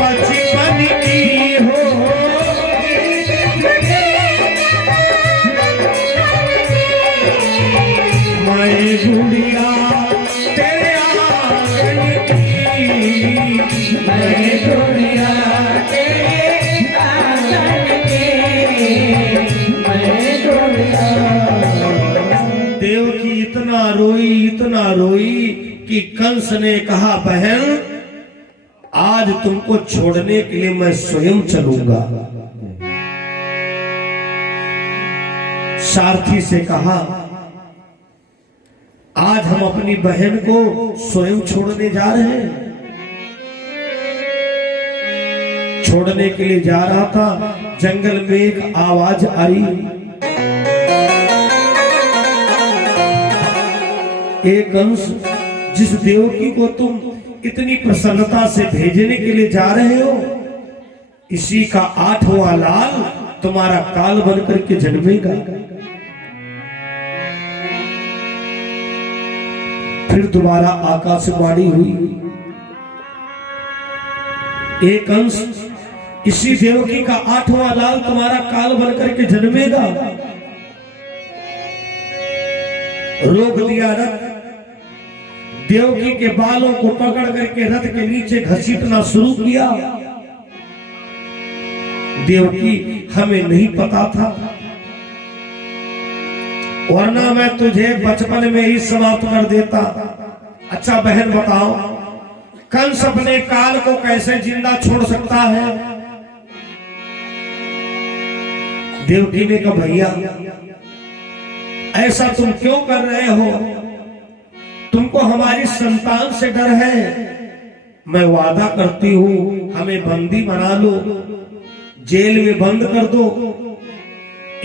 बचपन की हो, मैं गुड़िया तेरे आंगन की, मैं गुड़िया तेरे आंगन की, मैं गुड़िया। देवकी इतना रोई कि कंस ने कहा, बहन आज तुमको छोड़ने के लिए मैं स्वयं चलूंगा। सारथी से कहा आज हम अपनी बहन को स्वयं छोड़ने जा रहे हैं। छोड़ने के लिए जा रहा था, जंगल में एक आवाज आई, एक अंश जिस देवकी को तुम इतनी प्रसन्नता से भेजने के लिए जा रहे हो, इसी का 8वां लाल तुम्हारा काल बनकर के जन्मेगा। फिर दोबारा आकाशवाणी हुई, एक अंश इसी देवकी का 8वां लाल तुम्हारा काल बनकर के जन्मेगा। रोक दिया रथ, देवकी के बालों को पकड़ करके रथ के नीचे घसीटना शुरू किया। देवकी हमें नहीं पता था, वरना मैं तुझे बचपन में ही समाप्त कर देता। अच्छा बहन बताओ, कंस अपने काल को कैसे जिंदा छोड़ सकता है? देवकी ने कहा, भैया ऐसा तुम क्यों कर रहे हो? तुमको हमारी संतान से डर है? मैं वादा करती हूं, हमें बंदी बना लो, जेल में बंद कर दो,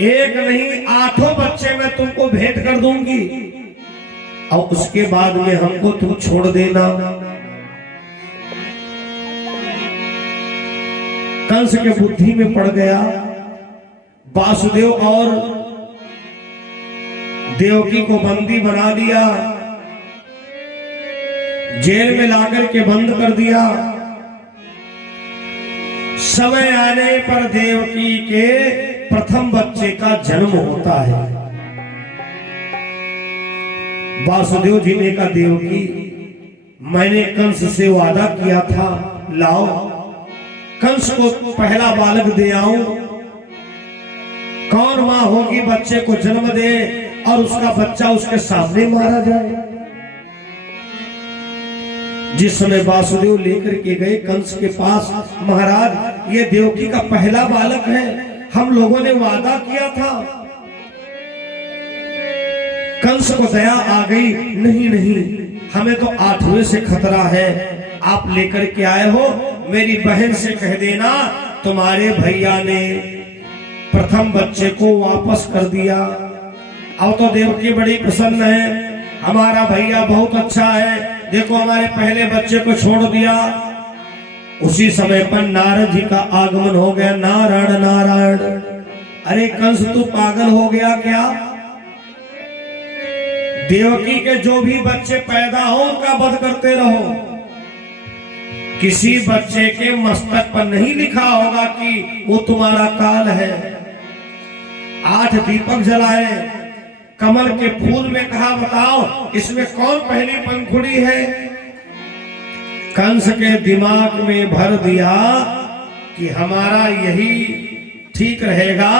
एक नहीं 8 बच्चे मैं तुमको भेंट कर दूंगी, और उसके बाद में हमको तुम छोड़ देना। कंस के बुद्धि में पड़ गया, वासुदेव और देवकी को बंदी बना दिया, जेल में लाकर के बंद कर दिया। समय आने पर देवकी के प्रथम बच्चे का जन्म होता है। वासुदेव जी ने कहा, देवकी मैंने कंस से वादा किया था, लाओ कंस को पहला बालक दे आऊं। कौन मां होगी बच्चे को जन्म दे और उसका बच्चा उसके सामने मारा जाए? जिस समय वासुदेव लेकर के गए कंस के पास, महाराज ये देवकी का पहला बालक है, हम लोगों ने वादा किया था। कंस को दया आ गई, नहीं नहीं हमें तो 8वें से खतरा है, आप लेकर के आए हो, मेरी बहन से कह देना तुम्हारे भैया ने प्रथम बच्चे को वापस कर दिया। अब तो देवकी बड़ी प्रसन्न है, हमारा भैया बहुत अच्छा है, देखो हमारे पहले बच्चे को छोड़ दिया। उसी समय पर नारद जी का आगमन हो गया। नारायण नारायण, अरे कंस तू पागल हो गया क्या? देवकी के जो भी बच्चे पैदा हो उनका वध करते रहो, किसी बच्चे के मस्तक पर नहीं लिखा होगा कि वो तुम्हारा काल है। 8 दीपक जलाए, कमल के फूल में कहा बताओ इसमें कौन पहली पंखुड़ी है? कंस के दिमाग में भर दिया कि हमारा यही ठीक रहेगा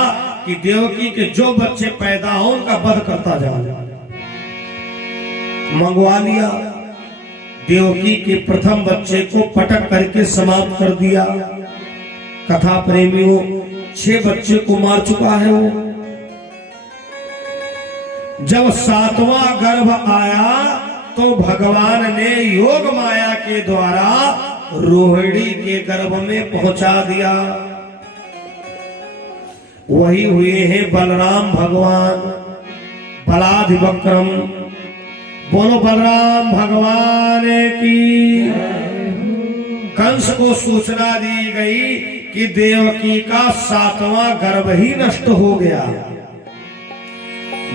कि देवकी के जो बच्चे पैदा हो उनका वध करता जाओ। मंगवा लिया, देवकी के प्रथम बच्चे को पटक करके समाप्त कर दिया। कथा प्रेमियों 6 बच्चे को मार चुका है वो। जब 7वां गर्भ आया तो भगवान ने योग माया के द्वारा रोहिणी के गर्भ में पहुंचा दिया। वही हुए हैं बलराम भगवान, बलाधिवक्रम। बोलो बलराम भगवान की। कंस को सूचना दी गई कि देवकी का 7वां गर्भ ही नष्ट हो गया।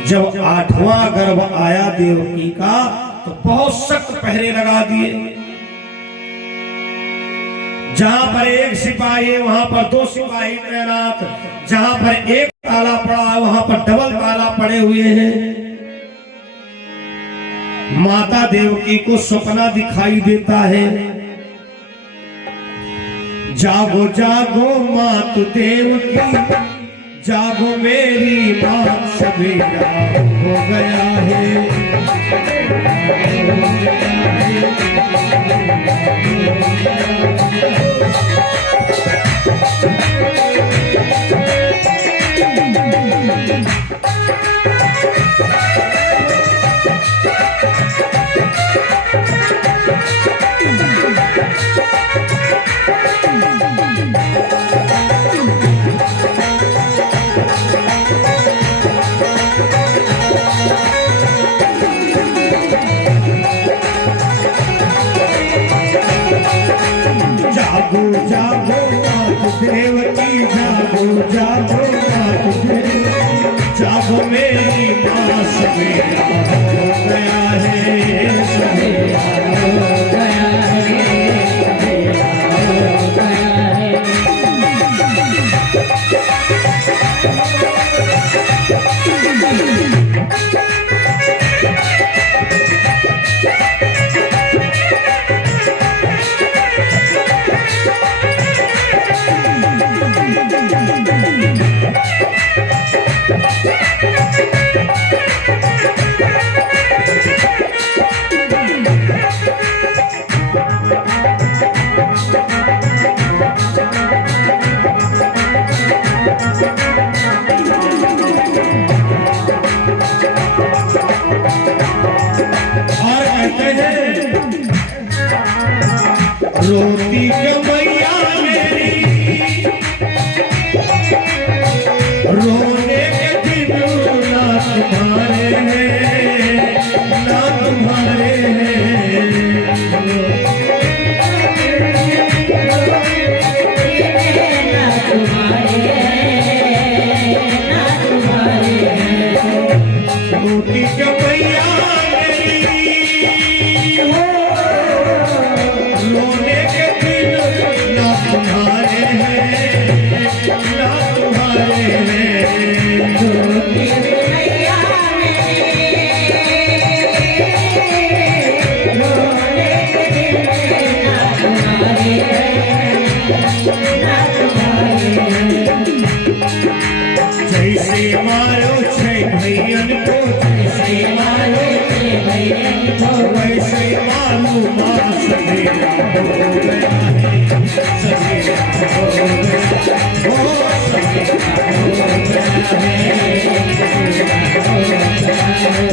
जब 8वां गर्भ आया देवकी का तो बहुत सख्त पहरे लगा दिए। जहां पर एक सिपाही वहां पर 2 सिपाही तैनात, जहां पर एक ताला पड़ा वहां पर डबल ताला पड़े हुए हैं। माता देवकी को सपना दिखाई देता है, जागो जागो मात देवकी, जागो मेरी मां, सवेरा हो गया है। जागो जागो मात देवकी, जागो जागो मात देवकी, जागो मेरी माँ, सवेरा हो गया है, सवेरा हो गया है, सवेरा हो गया है। रोती कमैया मेरी, रोने के दिन ना तुम्हारे हैं, ना तुम्हारे हैं। रोती कमैया जैसे मारो छे भैयन को, जैसे मारो छे भैयन को, वैसे मारू माँ, सवेरा हो गया है, सवेरा हो गया, ओ सवेरा हो गया है, सवेरा हो गया है।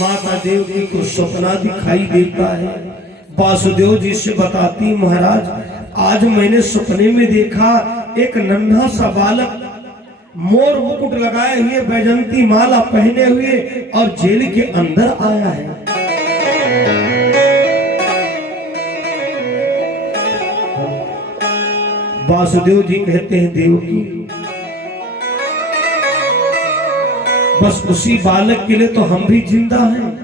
माता देवकी को सपना दिखाई देता है। वासुदेव जी से बताती, महाराज आज मैंने सपने में देखा एक नन्हा सा बालक मोर मुकुट लगाए हुए, बैजंती माला पहने हुए और जेल के अंदर आया है। वासुदेव जी कहते हैं, देवकी बस उसी बालक के लिए तो हम भी जिंदा हैं।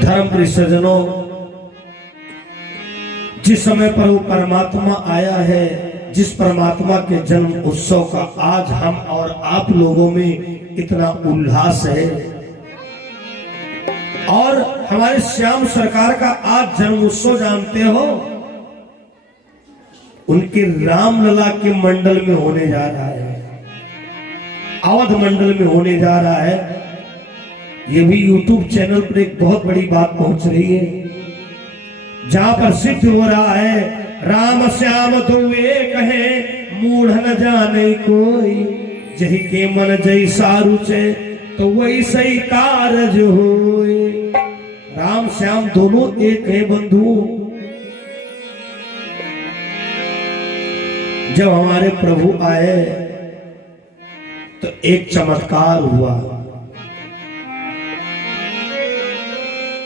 धर्म प्रिय सज्जनों, जिस समय पर वो परमात्मा आया है, जिस परमात्मा के जन्म उत्सव का आज हम और आप लोगों में इतना उल्लास है, और हमारे श्याम सरकार का आज जन्म उत्सव जानते हो, उनके रामलला के मंडल में होने जा रहा है, अवध मंडल में होने जा रहा है। ये भी यूट्यूब चैनल पर एक बहुत बड़ी बात पहुंच रही है, जहां पर सिद्ध हो रहा है राम श्याम तो एक है, मूढ़ न जाने कोई, जही के मन जैसा रुचे तो वही सही कारज होए। राम श्याम दोनों एक है बंधु। जब हमारे प्रभु आए तो एक चमत्कार हुआ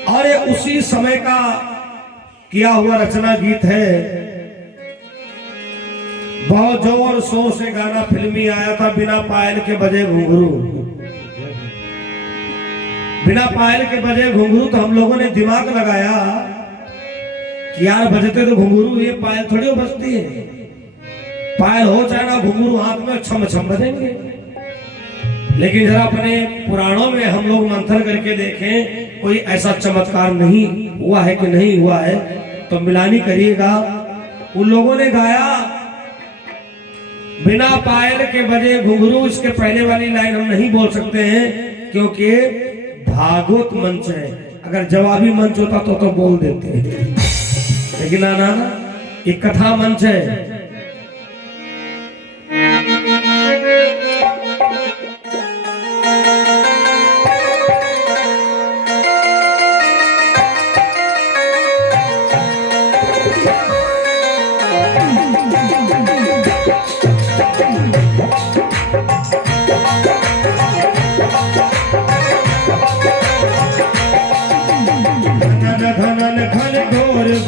और ये उसी समय का किया हुआ रचना गीत है। बहुत जोर शोर से गाना फिल्मी आया था, बिना पायल के बजे घुंघरू। बिना पायल के बजे घुंघरू तो हम लोगों ने दिमाग लगाया कि यार बजते तो घुंघरू, ये पायल थोड़ी बजती है। पायल हो चाहे ना घुंघरू हाथ में छम छम बजेंगे। लेकिन जरा अपने पुराणों में हम लोग मंथन करके देखें कोई ऐसा चमत्कार नहीं हुआ है कि नहीं हुआ है, तो मिलानी करिएगा। उन लोगों ने गाया बिना पायल के बजे घुंघरू। इसके पहले वाली लाइन हम नहीं बोल सकते हैं क्योंकि भागवत मंच है। अगर जवाबी मंच होता तो बोल देते हैं, लेकिन ना ये कथा मंच है।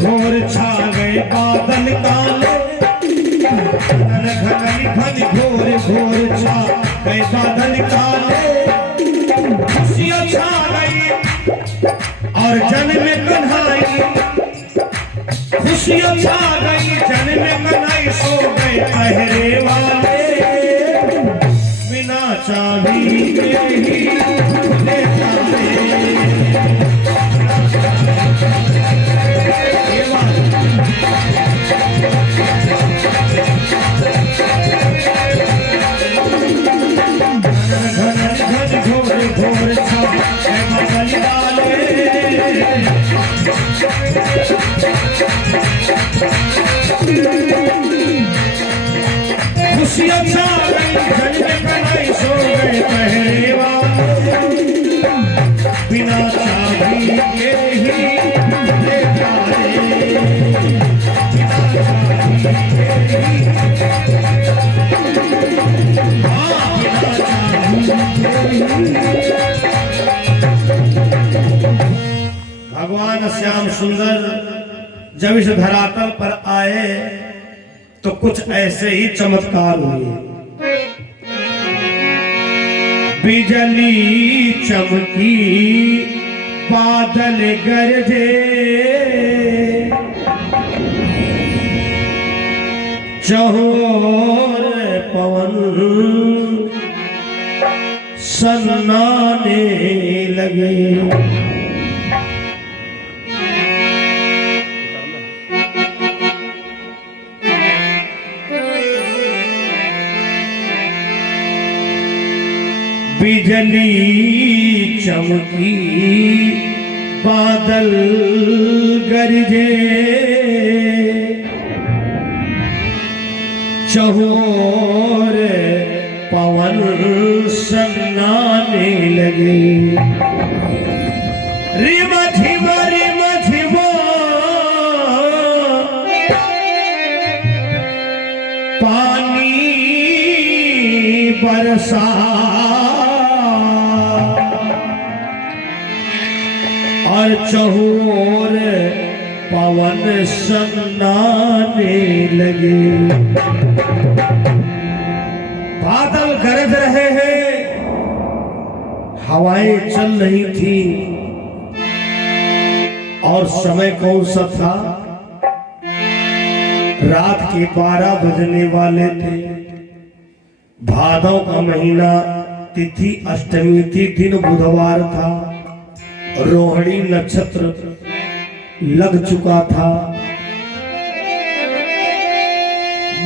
घोर छा गए बादल काले, घन घन घोर घोर छा गए बादल काले। खुशियाँ छा गई और जन में कन्हाई, खुशियाँ छा गई जन में कन्हाई। सो गए पहरे वाले बिना चाबी के ही खुले ताले। खुशियाँ छा गई जन में कन्हाई। सो गए पहरे वाले बिना चाबी के ही खुले ताले। भगवान श्याम सुंदर जब इस धरातल पर आए तो कुछ ऐसे ही चमत्कार हुए। बिजली चमकी बादल गरजे, चहोर पवन सन्नाने लगे। बिजली चमकी बादल गरजे, चहोर पवन सन्नाने लगे। रिमा झिमा पानी बरसा और चहोर पवन सन्नाने लगे। बादल गरज रहे हैं, हवाएं चल रही थी और समय कौन सा था? रात के 12 बजने वाले थे। भादव का महीना, तिथि अष्टमी थी, दिन बुधवार था, रोहिणी नक्षत्र लग चुका था।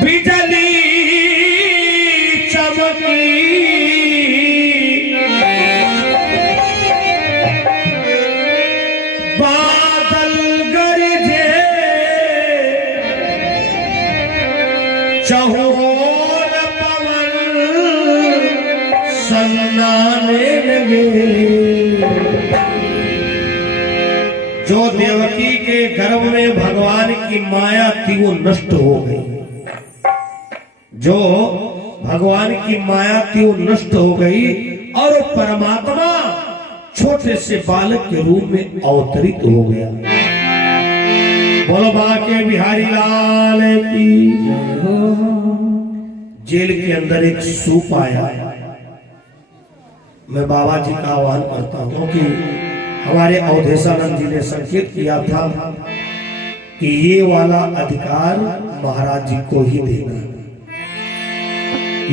बिजली चमकी बादल गरजे, चहोर पवन सन्नाने लगे। जो देवकी के गर्भ में भगवान की माया थी वो नष्ट हो गई। जो भगवान की माया थी वो नष्ट हो गई और परमात्मा छोटे से बालक के रूप में अवतरित हो गया। बोलो बाके बिहारी लाल की। जेल के अंदर एक सूप आया। मैं बाबा जी का आह्वान करता हूं कि हमारे अवधेशानंद जी ने संकेत किया था कि ये वाला अधिकार महाराज जी को ही देना।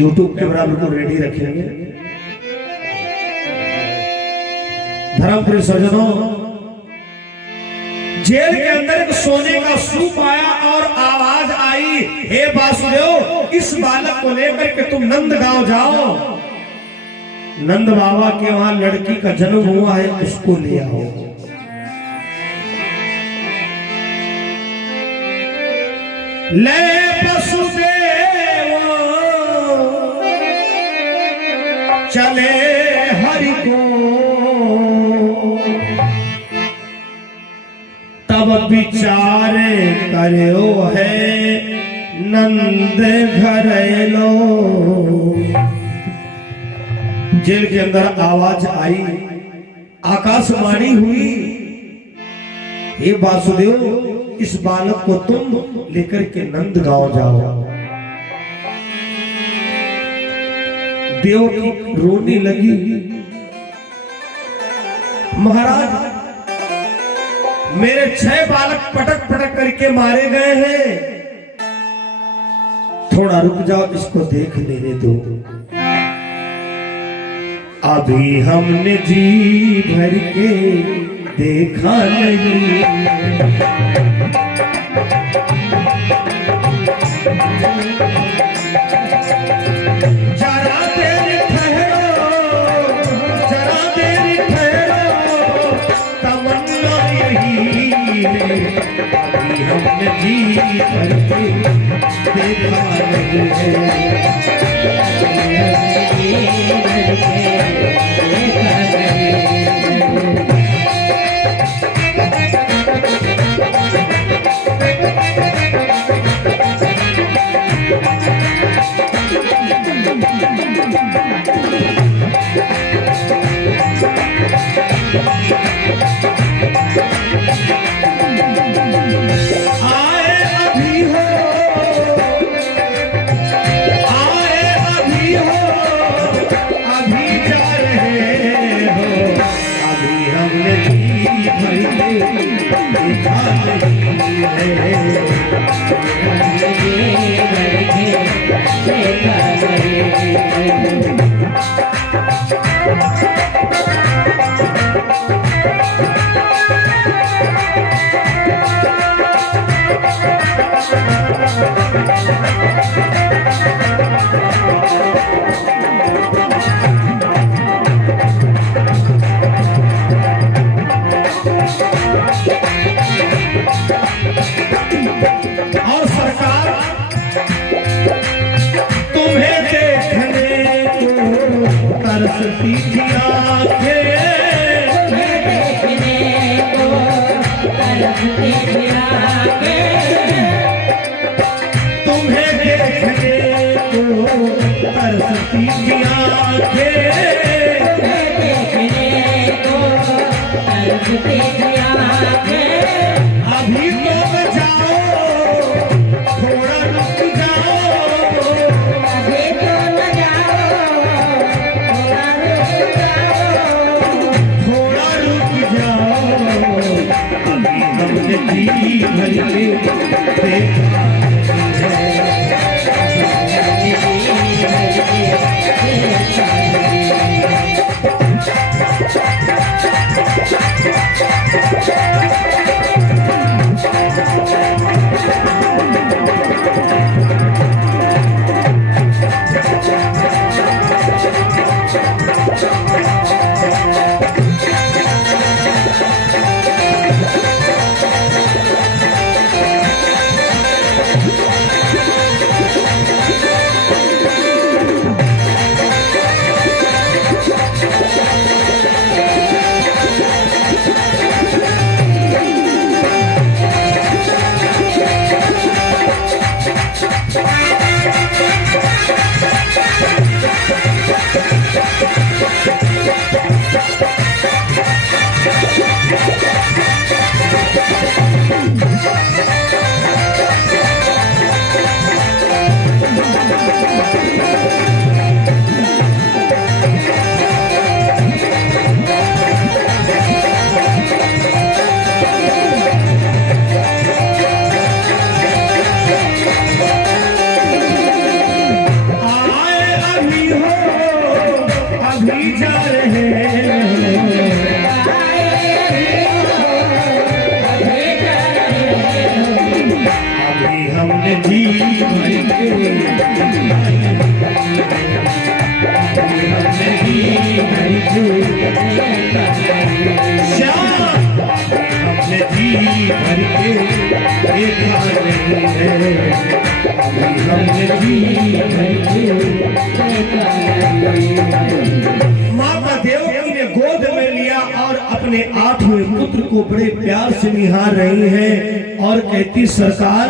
यूट्यूब कैमरा बिल्कुल रेडी रखेंगे। धर्मपुर सज्जनों, जेल के अंदर एक सोने का सूप आया और आवाज आई, हे वासुदेव, इस बालक को लेकर के तुम नंद गांव जाओ। नंद बाबा के वहां लड़की का जन्म हुआ है, उसको ले आओ। ले वसुदेव चले हरि को, तब विचारे करो है नंद घर लो। जेल के अंदर आवाज आई, आकाशवाणी हुई, हे वासुदेव, इस बालक को तुम लेकर के नंद गांव जाओ। देव की रोने लगी, महाराज मेरे 6 बालक पटक पटक करके मारे गए हैं, थोड़ा रुक जाओ, इसको देख लेने दो। अभी हमने जी भर के देखा नहीं, जरा देर ठहरो, जरा देर ठहरो, तमन्ना यही है, अभी हमने जी भर के देखा नहीं है। और सरकार तुम्हें देखने को तरसती थी आंखें, देखने को तरसती थी आंखें, तुम्हें देखने को तरसती थी आंखें, देखने को तरसती थी आंखें। अभी तो जाओ, थोड़ा रुक जाओ, अभी तो न जाओ, थोड़ा रुक जाओ, अभी हमने जी भर के देखा है। माता देवकी ने गोद में लिया और अपने 8वें पुत्र को बड़े प्यार से निहार रही है और कहती सरकार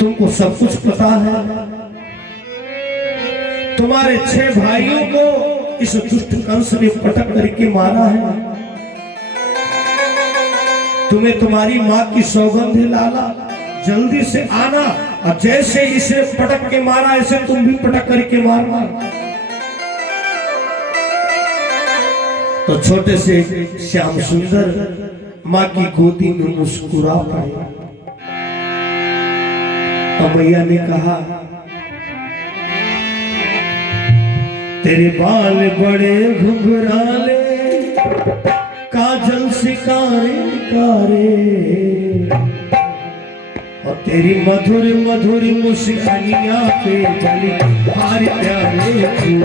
तुमको सब कुछ पता है, तुम्हारे 6 भाइयों को इस दुष्ट कंस ने पटक करके मारा है। तुम्हें तुम्हारी माँ की सौगंध है लाला, जल्दी से आना और जैसे इसे पटक के मारा ऐसे तुम भी पटक करके मारना। तो छोटे से श्याम सुंदर माँ की गोदी में मुस्कुरा पड़े। तो मैया ने कहा तेरे बाल बड़े घुंघराले काजल से कारे कारे और तेरी मधुर मधुर मुस्कानियां पे बलिहार प्यारे फूल,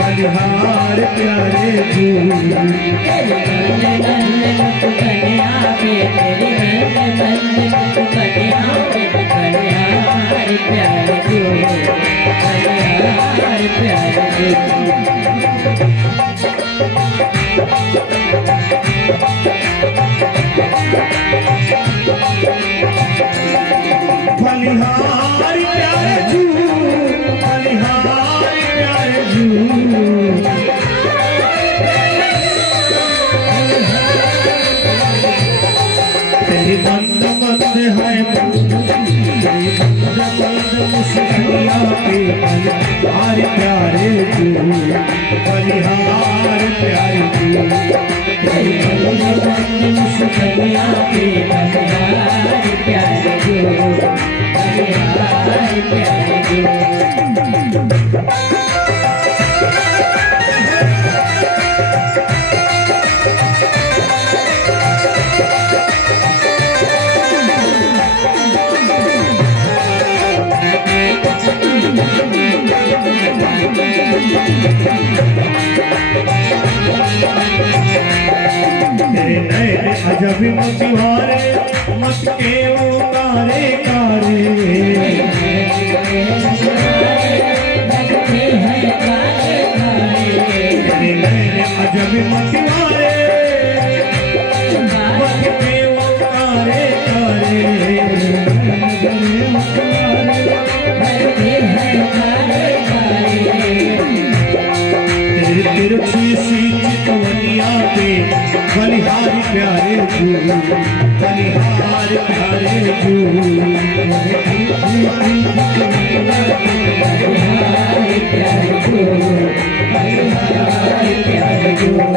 बलिहार प्यारे फूल। बलिहार प्यारे झूल, बलिहार प्यारे झूल। तेरी बंद बंद है तेरी बंद बंद मुस्कानियां पे बलिहार प्यारे झूल, बलिहार प्यारे झूल। तेरी बंद बंद मुस्कानियां पे बलिहार प्यारे झूल, बलिहार प्यारे झूल। तेरे नैन अजब मतिवारे मत के वो कारे कारे। तेरे नैन अजब मतिवारे मत के वो कारे कारे। तिरछी सी चितवनिया पे बलिहार प्यारे झूल, बलिहार प्यारे झूल। बलिहार प्यारे झूल, बलिहार प्यारे झूल।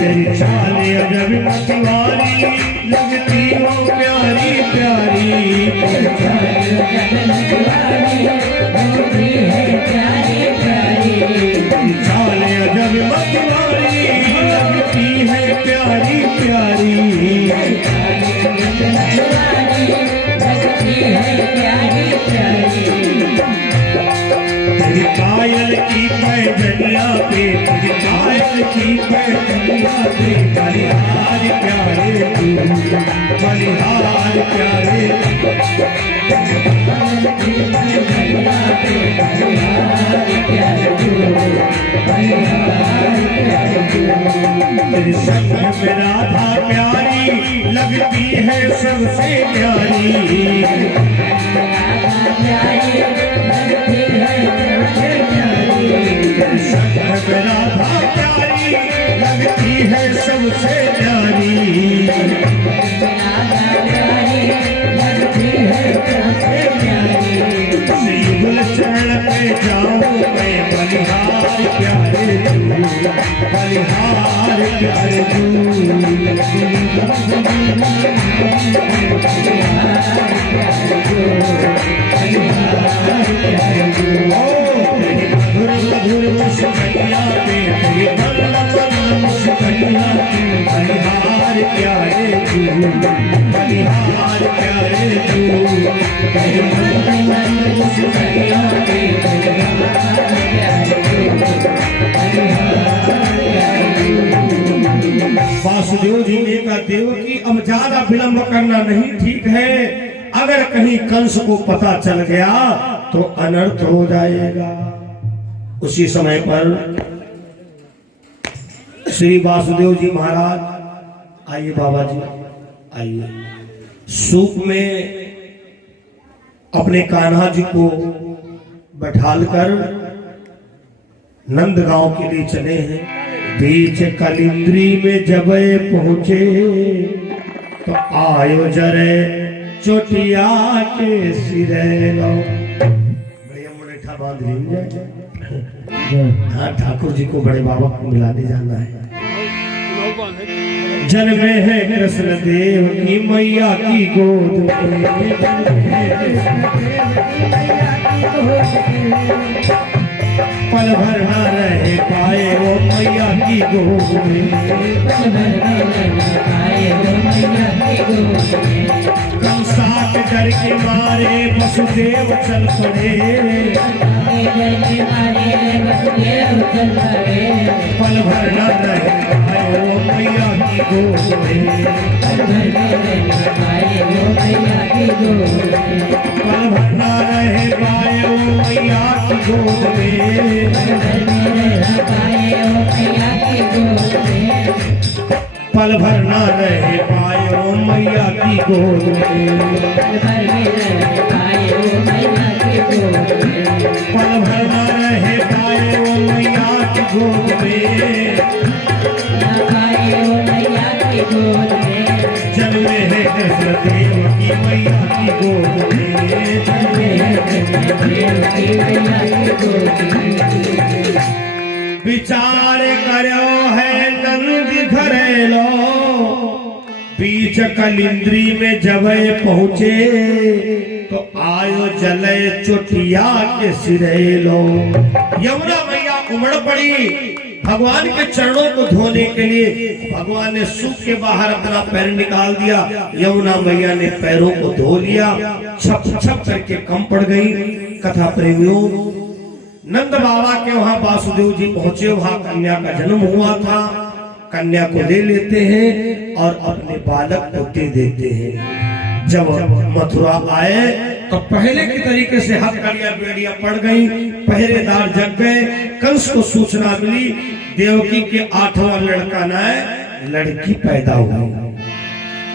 तेरी चाल अजब मतवारी लगती हो प्यारी प्यारी। तेरी चाल अजब मतवारी लगती है प्यारी प्यारी। तेरी चाल अजब मतवारी लगती है प्यारी प्यारी। बलिहार प्यारे तू, बलिहार प्यारे तेरे संग में राधा प्यारी लगती है सबसे प्यारी, राधा प्यारी लगती है सबसे प्यारी, श्री चरण पे जाऊं मैं बलिहार प्यारे तू, बलिहार प्यारे तू, मधुर मुस्कैया पे तेरी मुस्कैया तू, बलिहार प्यारे तू, बलिहार प्यारे तू, तेरी मुस्कैया पे वासुदेव जी ने कहा देवकी अब ज्यादा विलंब करना नहीं ठीक है, अगर कहीं कंस को पता चल गया तो अनर्थ हो जाएगा। उसी समय पर श्री वासुदेव जी महाराज आइए बाबा जी आइए, सूप में अपने कान्हा जी को बैठालकर नंदगांव के लिए चले हैं। बीच कलिंद्री में जब पहुंचे तो आयो जरे चोटिया के सिरे लो, बढ़िया मुरेठा बांध लीजिए। हाँ ठाकुर जी को बड़े बाबा को मिलाने जाना है। जन्मे है कृष्ण देव की मैया की गोद में, पल भर न रह पाए वो मैया की गोद में, कंसाक डर के मारे वसुदेव चल पड़े, पल भर न रह पाए वो मैया की गोद में, पल भर न रह पाए वो मैया की गोद में, पल भर न रह पाए वो मैया की गोद में, पल भर न रह पाए वो मैया की गोद में, जन्मे है कृष्ण देव की मैया की गोद में, विचार करो है नंद घरेलो, बीच कलिंद्री में जब पहुंचे तो आयो जले चोटिया के सिरेलो। यमुना मैया उमड़ पड़ी भगवान के चरणों को धोने के लिए, भगवान ने सूख के बाहर अपना पैर निकाल दिया, यमुना मैया ने पैरों को धो लिया, छप छप करके कम पड़ गई। कथा प्रेमियों, नंद बाबा के वहां वासुदेव जी पहुंचे, वहां कन्या का जन्म हुआ था, कन्या को ले लेते हैं और अपने बालक को दे देते हैं। जब मथुरा आए तो पहले की तरीके से हथकड़ियां बेड़ियां पड़ गई, पहरेदार जग गए। कंस को सूचना मिली देवकी के 8वां लड़का न है, लड़की पैदा हुई।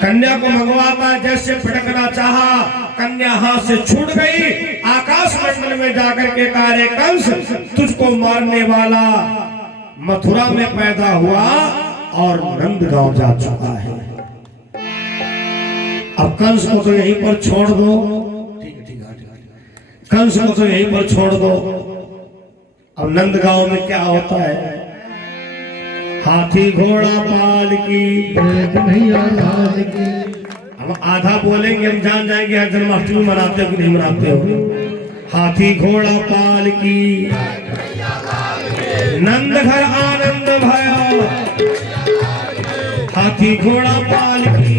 कन्या को मंगवाता, जैसे पटकना चाहा, कन्या हाथ से छूट गई। आकाश मंडल में जाकर के कहा, रे कंस, तुझको मारने वाला मथुरा में पैदा हुआ और नंदगांव जा चुका है। अब कंस को तो यहीं पर छोड़ दो, कंस को तो यहीं पर छोड़ दो। अब नंदगांव में क्या होता है, हाथी घोड़ा पाल की, हम आधा बोलेंगे, हम जान जाएंगे हर जन्माष्टमी मनाते हो कि नहीं मनाते हो। हाथी घोड़ा पाल की, नंद घर आनंद भयो, हाथी घोड़ा पाल की,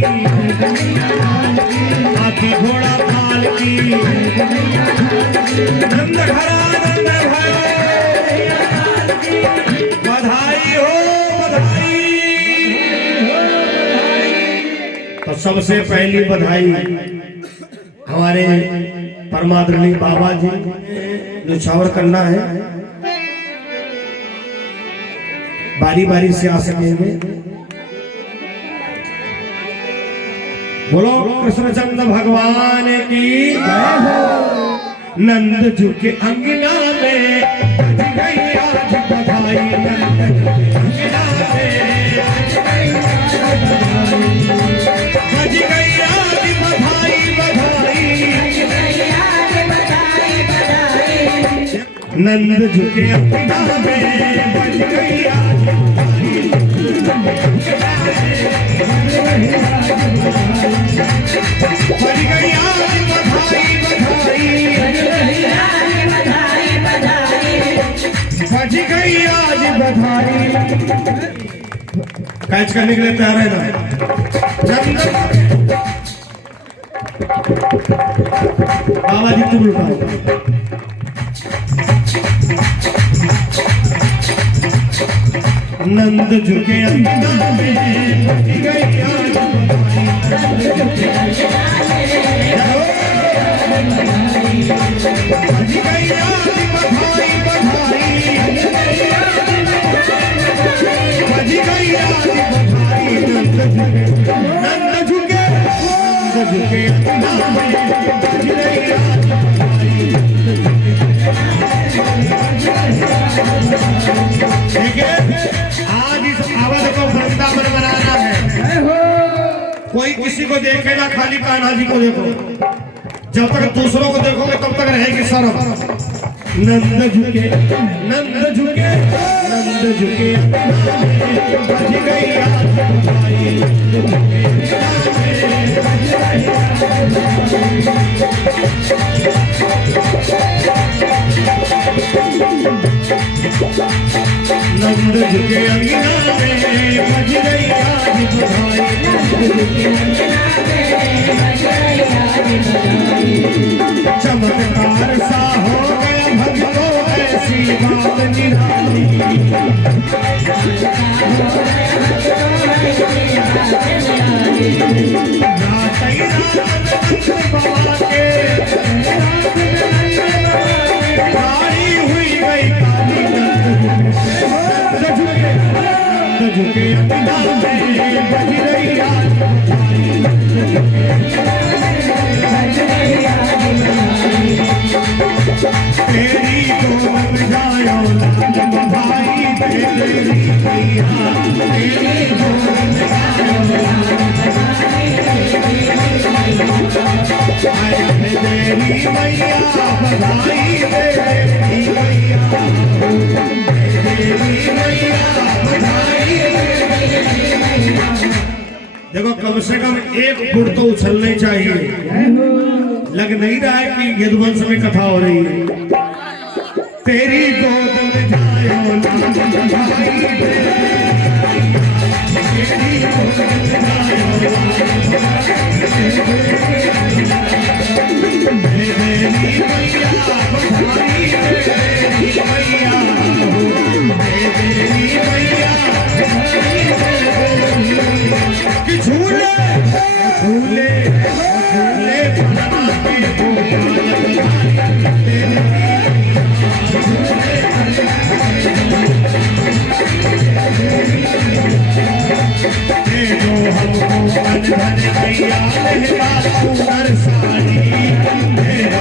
हाथी घोड़ा पाल की, नंद घर आनंद भयो। बधाई हो बधाई। तो सबसे पहली बधाई हमारे परमादरणीय बाबा जी न्यौछावर करना है, बारी बारी से आ सकेंगे। बोलो कृष्णचंद्र भगवान की जय हो। नंद झुके अंगना में गई आज बधाई, नंद झुके अंगना में बज गई आज बधाई बधाई, नंद झुके अंगना में बज गई आज बज गई आज बधाई बधाई, बज गई आज बधाई। कैच करने के लिए तैयार है ना? बाबा जी तुम उठाओ। नंद झुके अंगना में बज गई आज बज गई आज बधाई बधाई, बज गई आज बधाई। नंद झुके अंगना में बज गई आज बधाई। ठीक है, आज इस अवध को वृंदावन बनाना है। कोई किसी को देखे ना, खाली कान्हा जी को देखो। जब तक दूसरों को देखोगे तब तक रहेगी शर्म। नंद झुके नंद झुके नंद झुके बज गई आज बधाई, नंद झुके अंगना में बज गई आज बधाई। चमत्कार सा हो गया भक्तों ऐसी बात निराली, बाबा के काली हुई गई काली। झुके अंगना में बज गई आज तेरी गोद जायो लाल भाई, तेरी मैया तेरी गोद जायो लाल भाई, तेरी मैया बधाई तेरी मैया, तेरी मैया बधाई। देखो कम से कम एक फुट तो उछलने चाहिए। लग नहीं रहा है कि यदुवंश में कथा हो रही है। तेरी गोद में जायो लाल भाई, तेरी गोद में जायो लाल भाई, तेरी मैया बधाई तेरी मैया, तेरी मैया कि झूले झूले झूले बना के जो हमको मन धन मैया लहरा सुंदर साड़ी, मन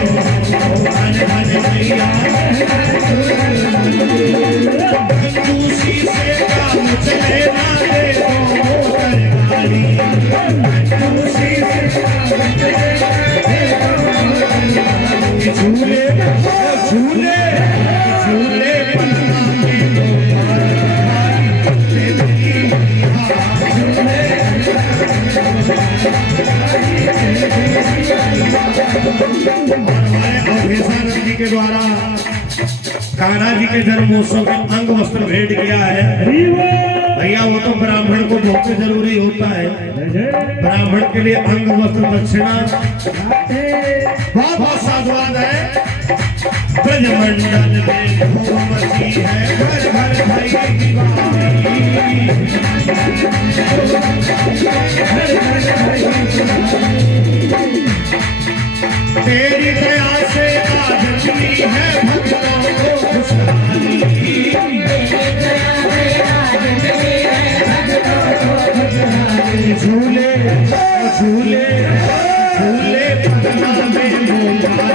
धन मैया कंजूसी से काम चले ना दे दो सरकारी, कंजूसी से काम चले झूले झूले झूले बना के दो के द्वारा कान्हा जी के जन्मोत्सव में अंग वस्त्र भेंट किया है। भैया वो तो ब्राह्मण को बहुत जरूरी होता है, ब्राह्मण के लिए अंग वस्त्र दक्षिणा बहुत बहुत साधुवाद है। ब्रजमंडल में धूम मची है, घर घर भई दिवाली, घर घर भई झूले झूले पन्ना में मोला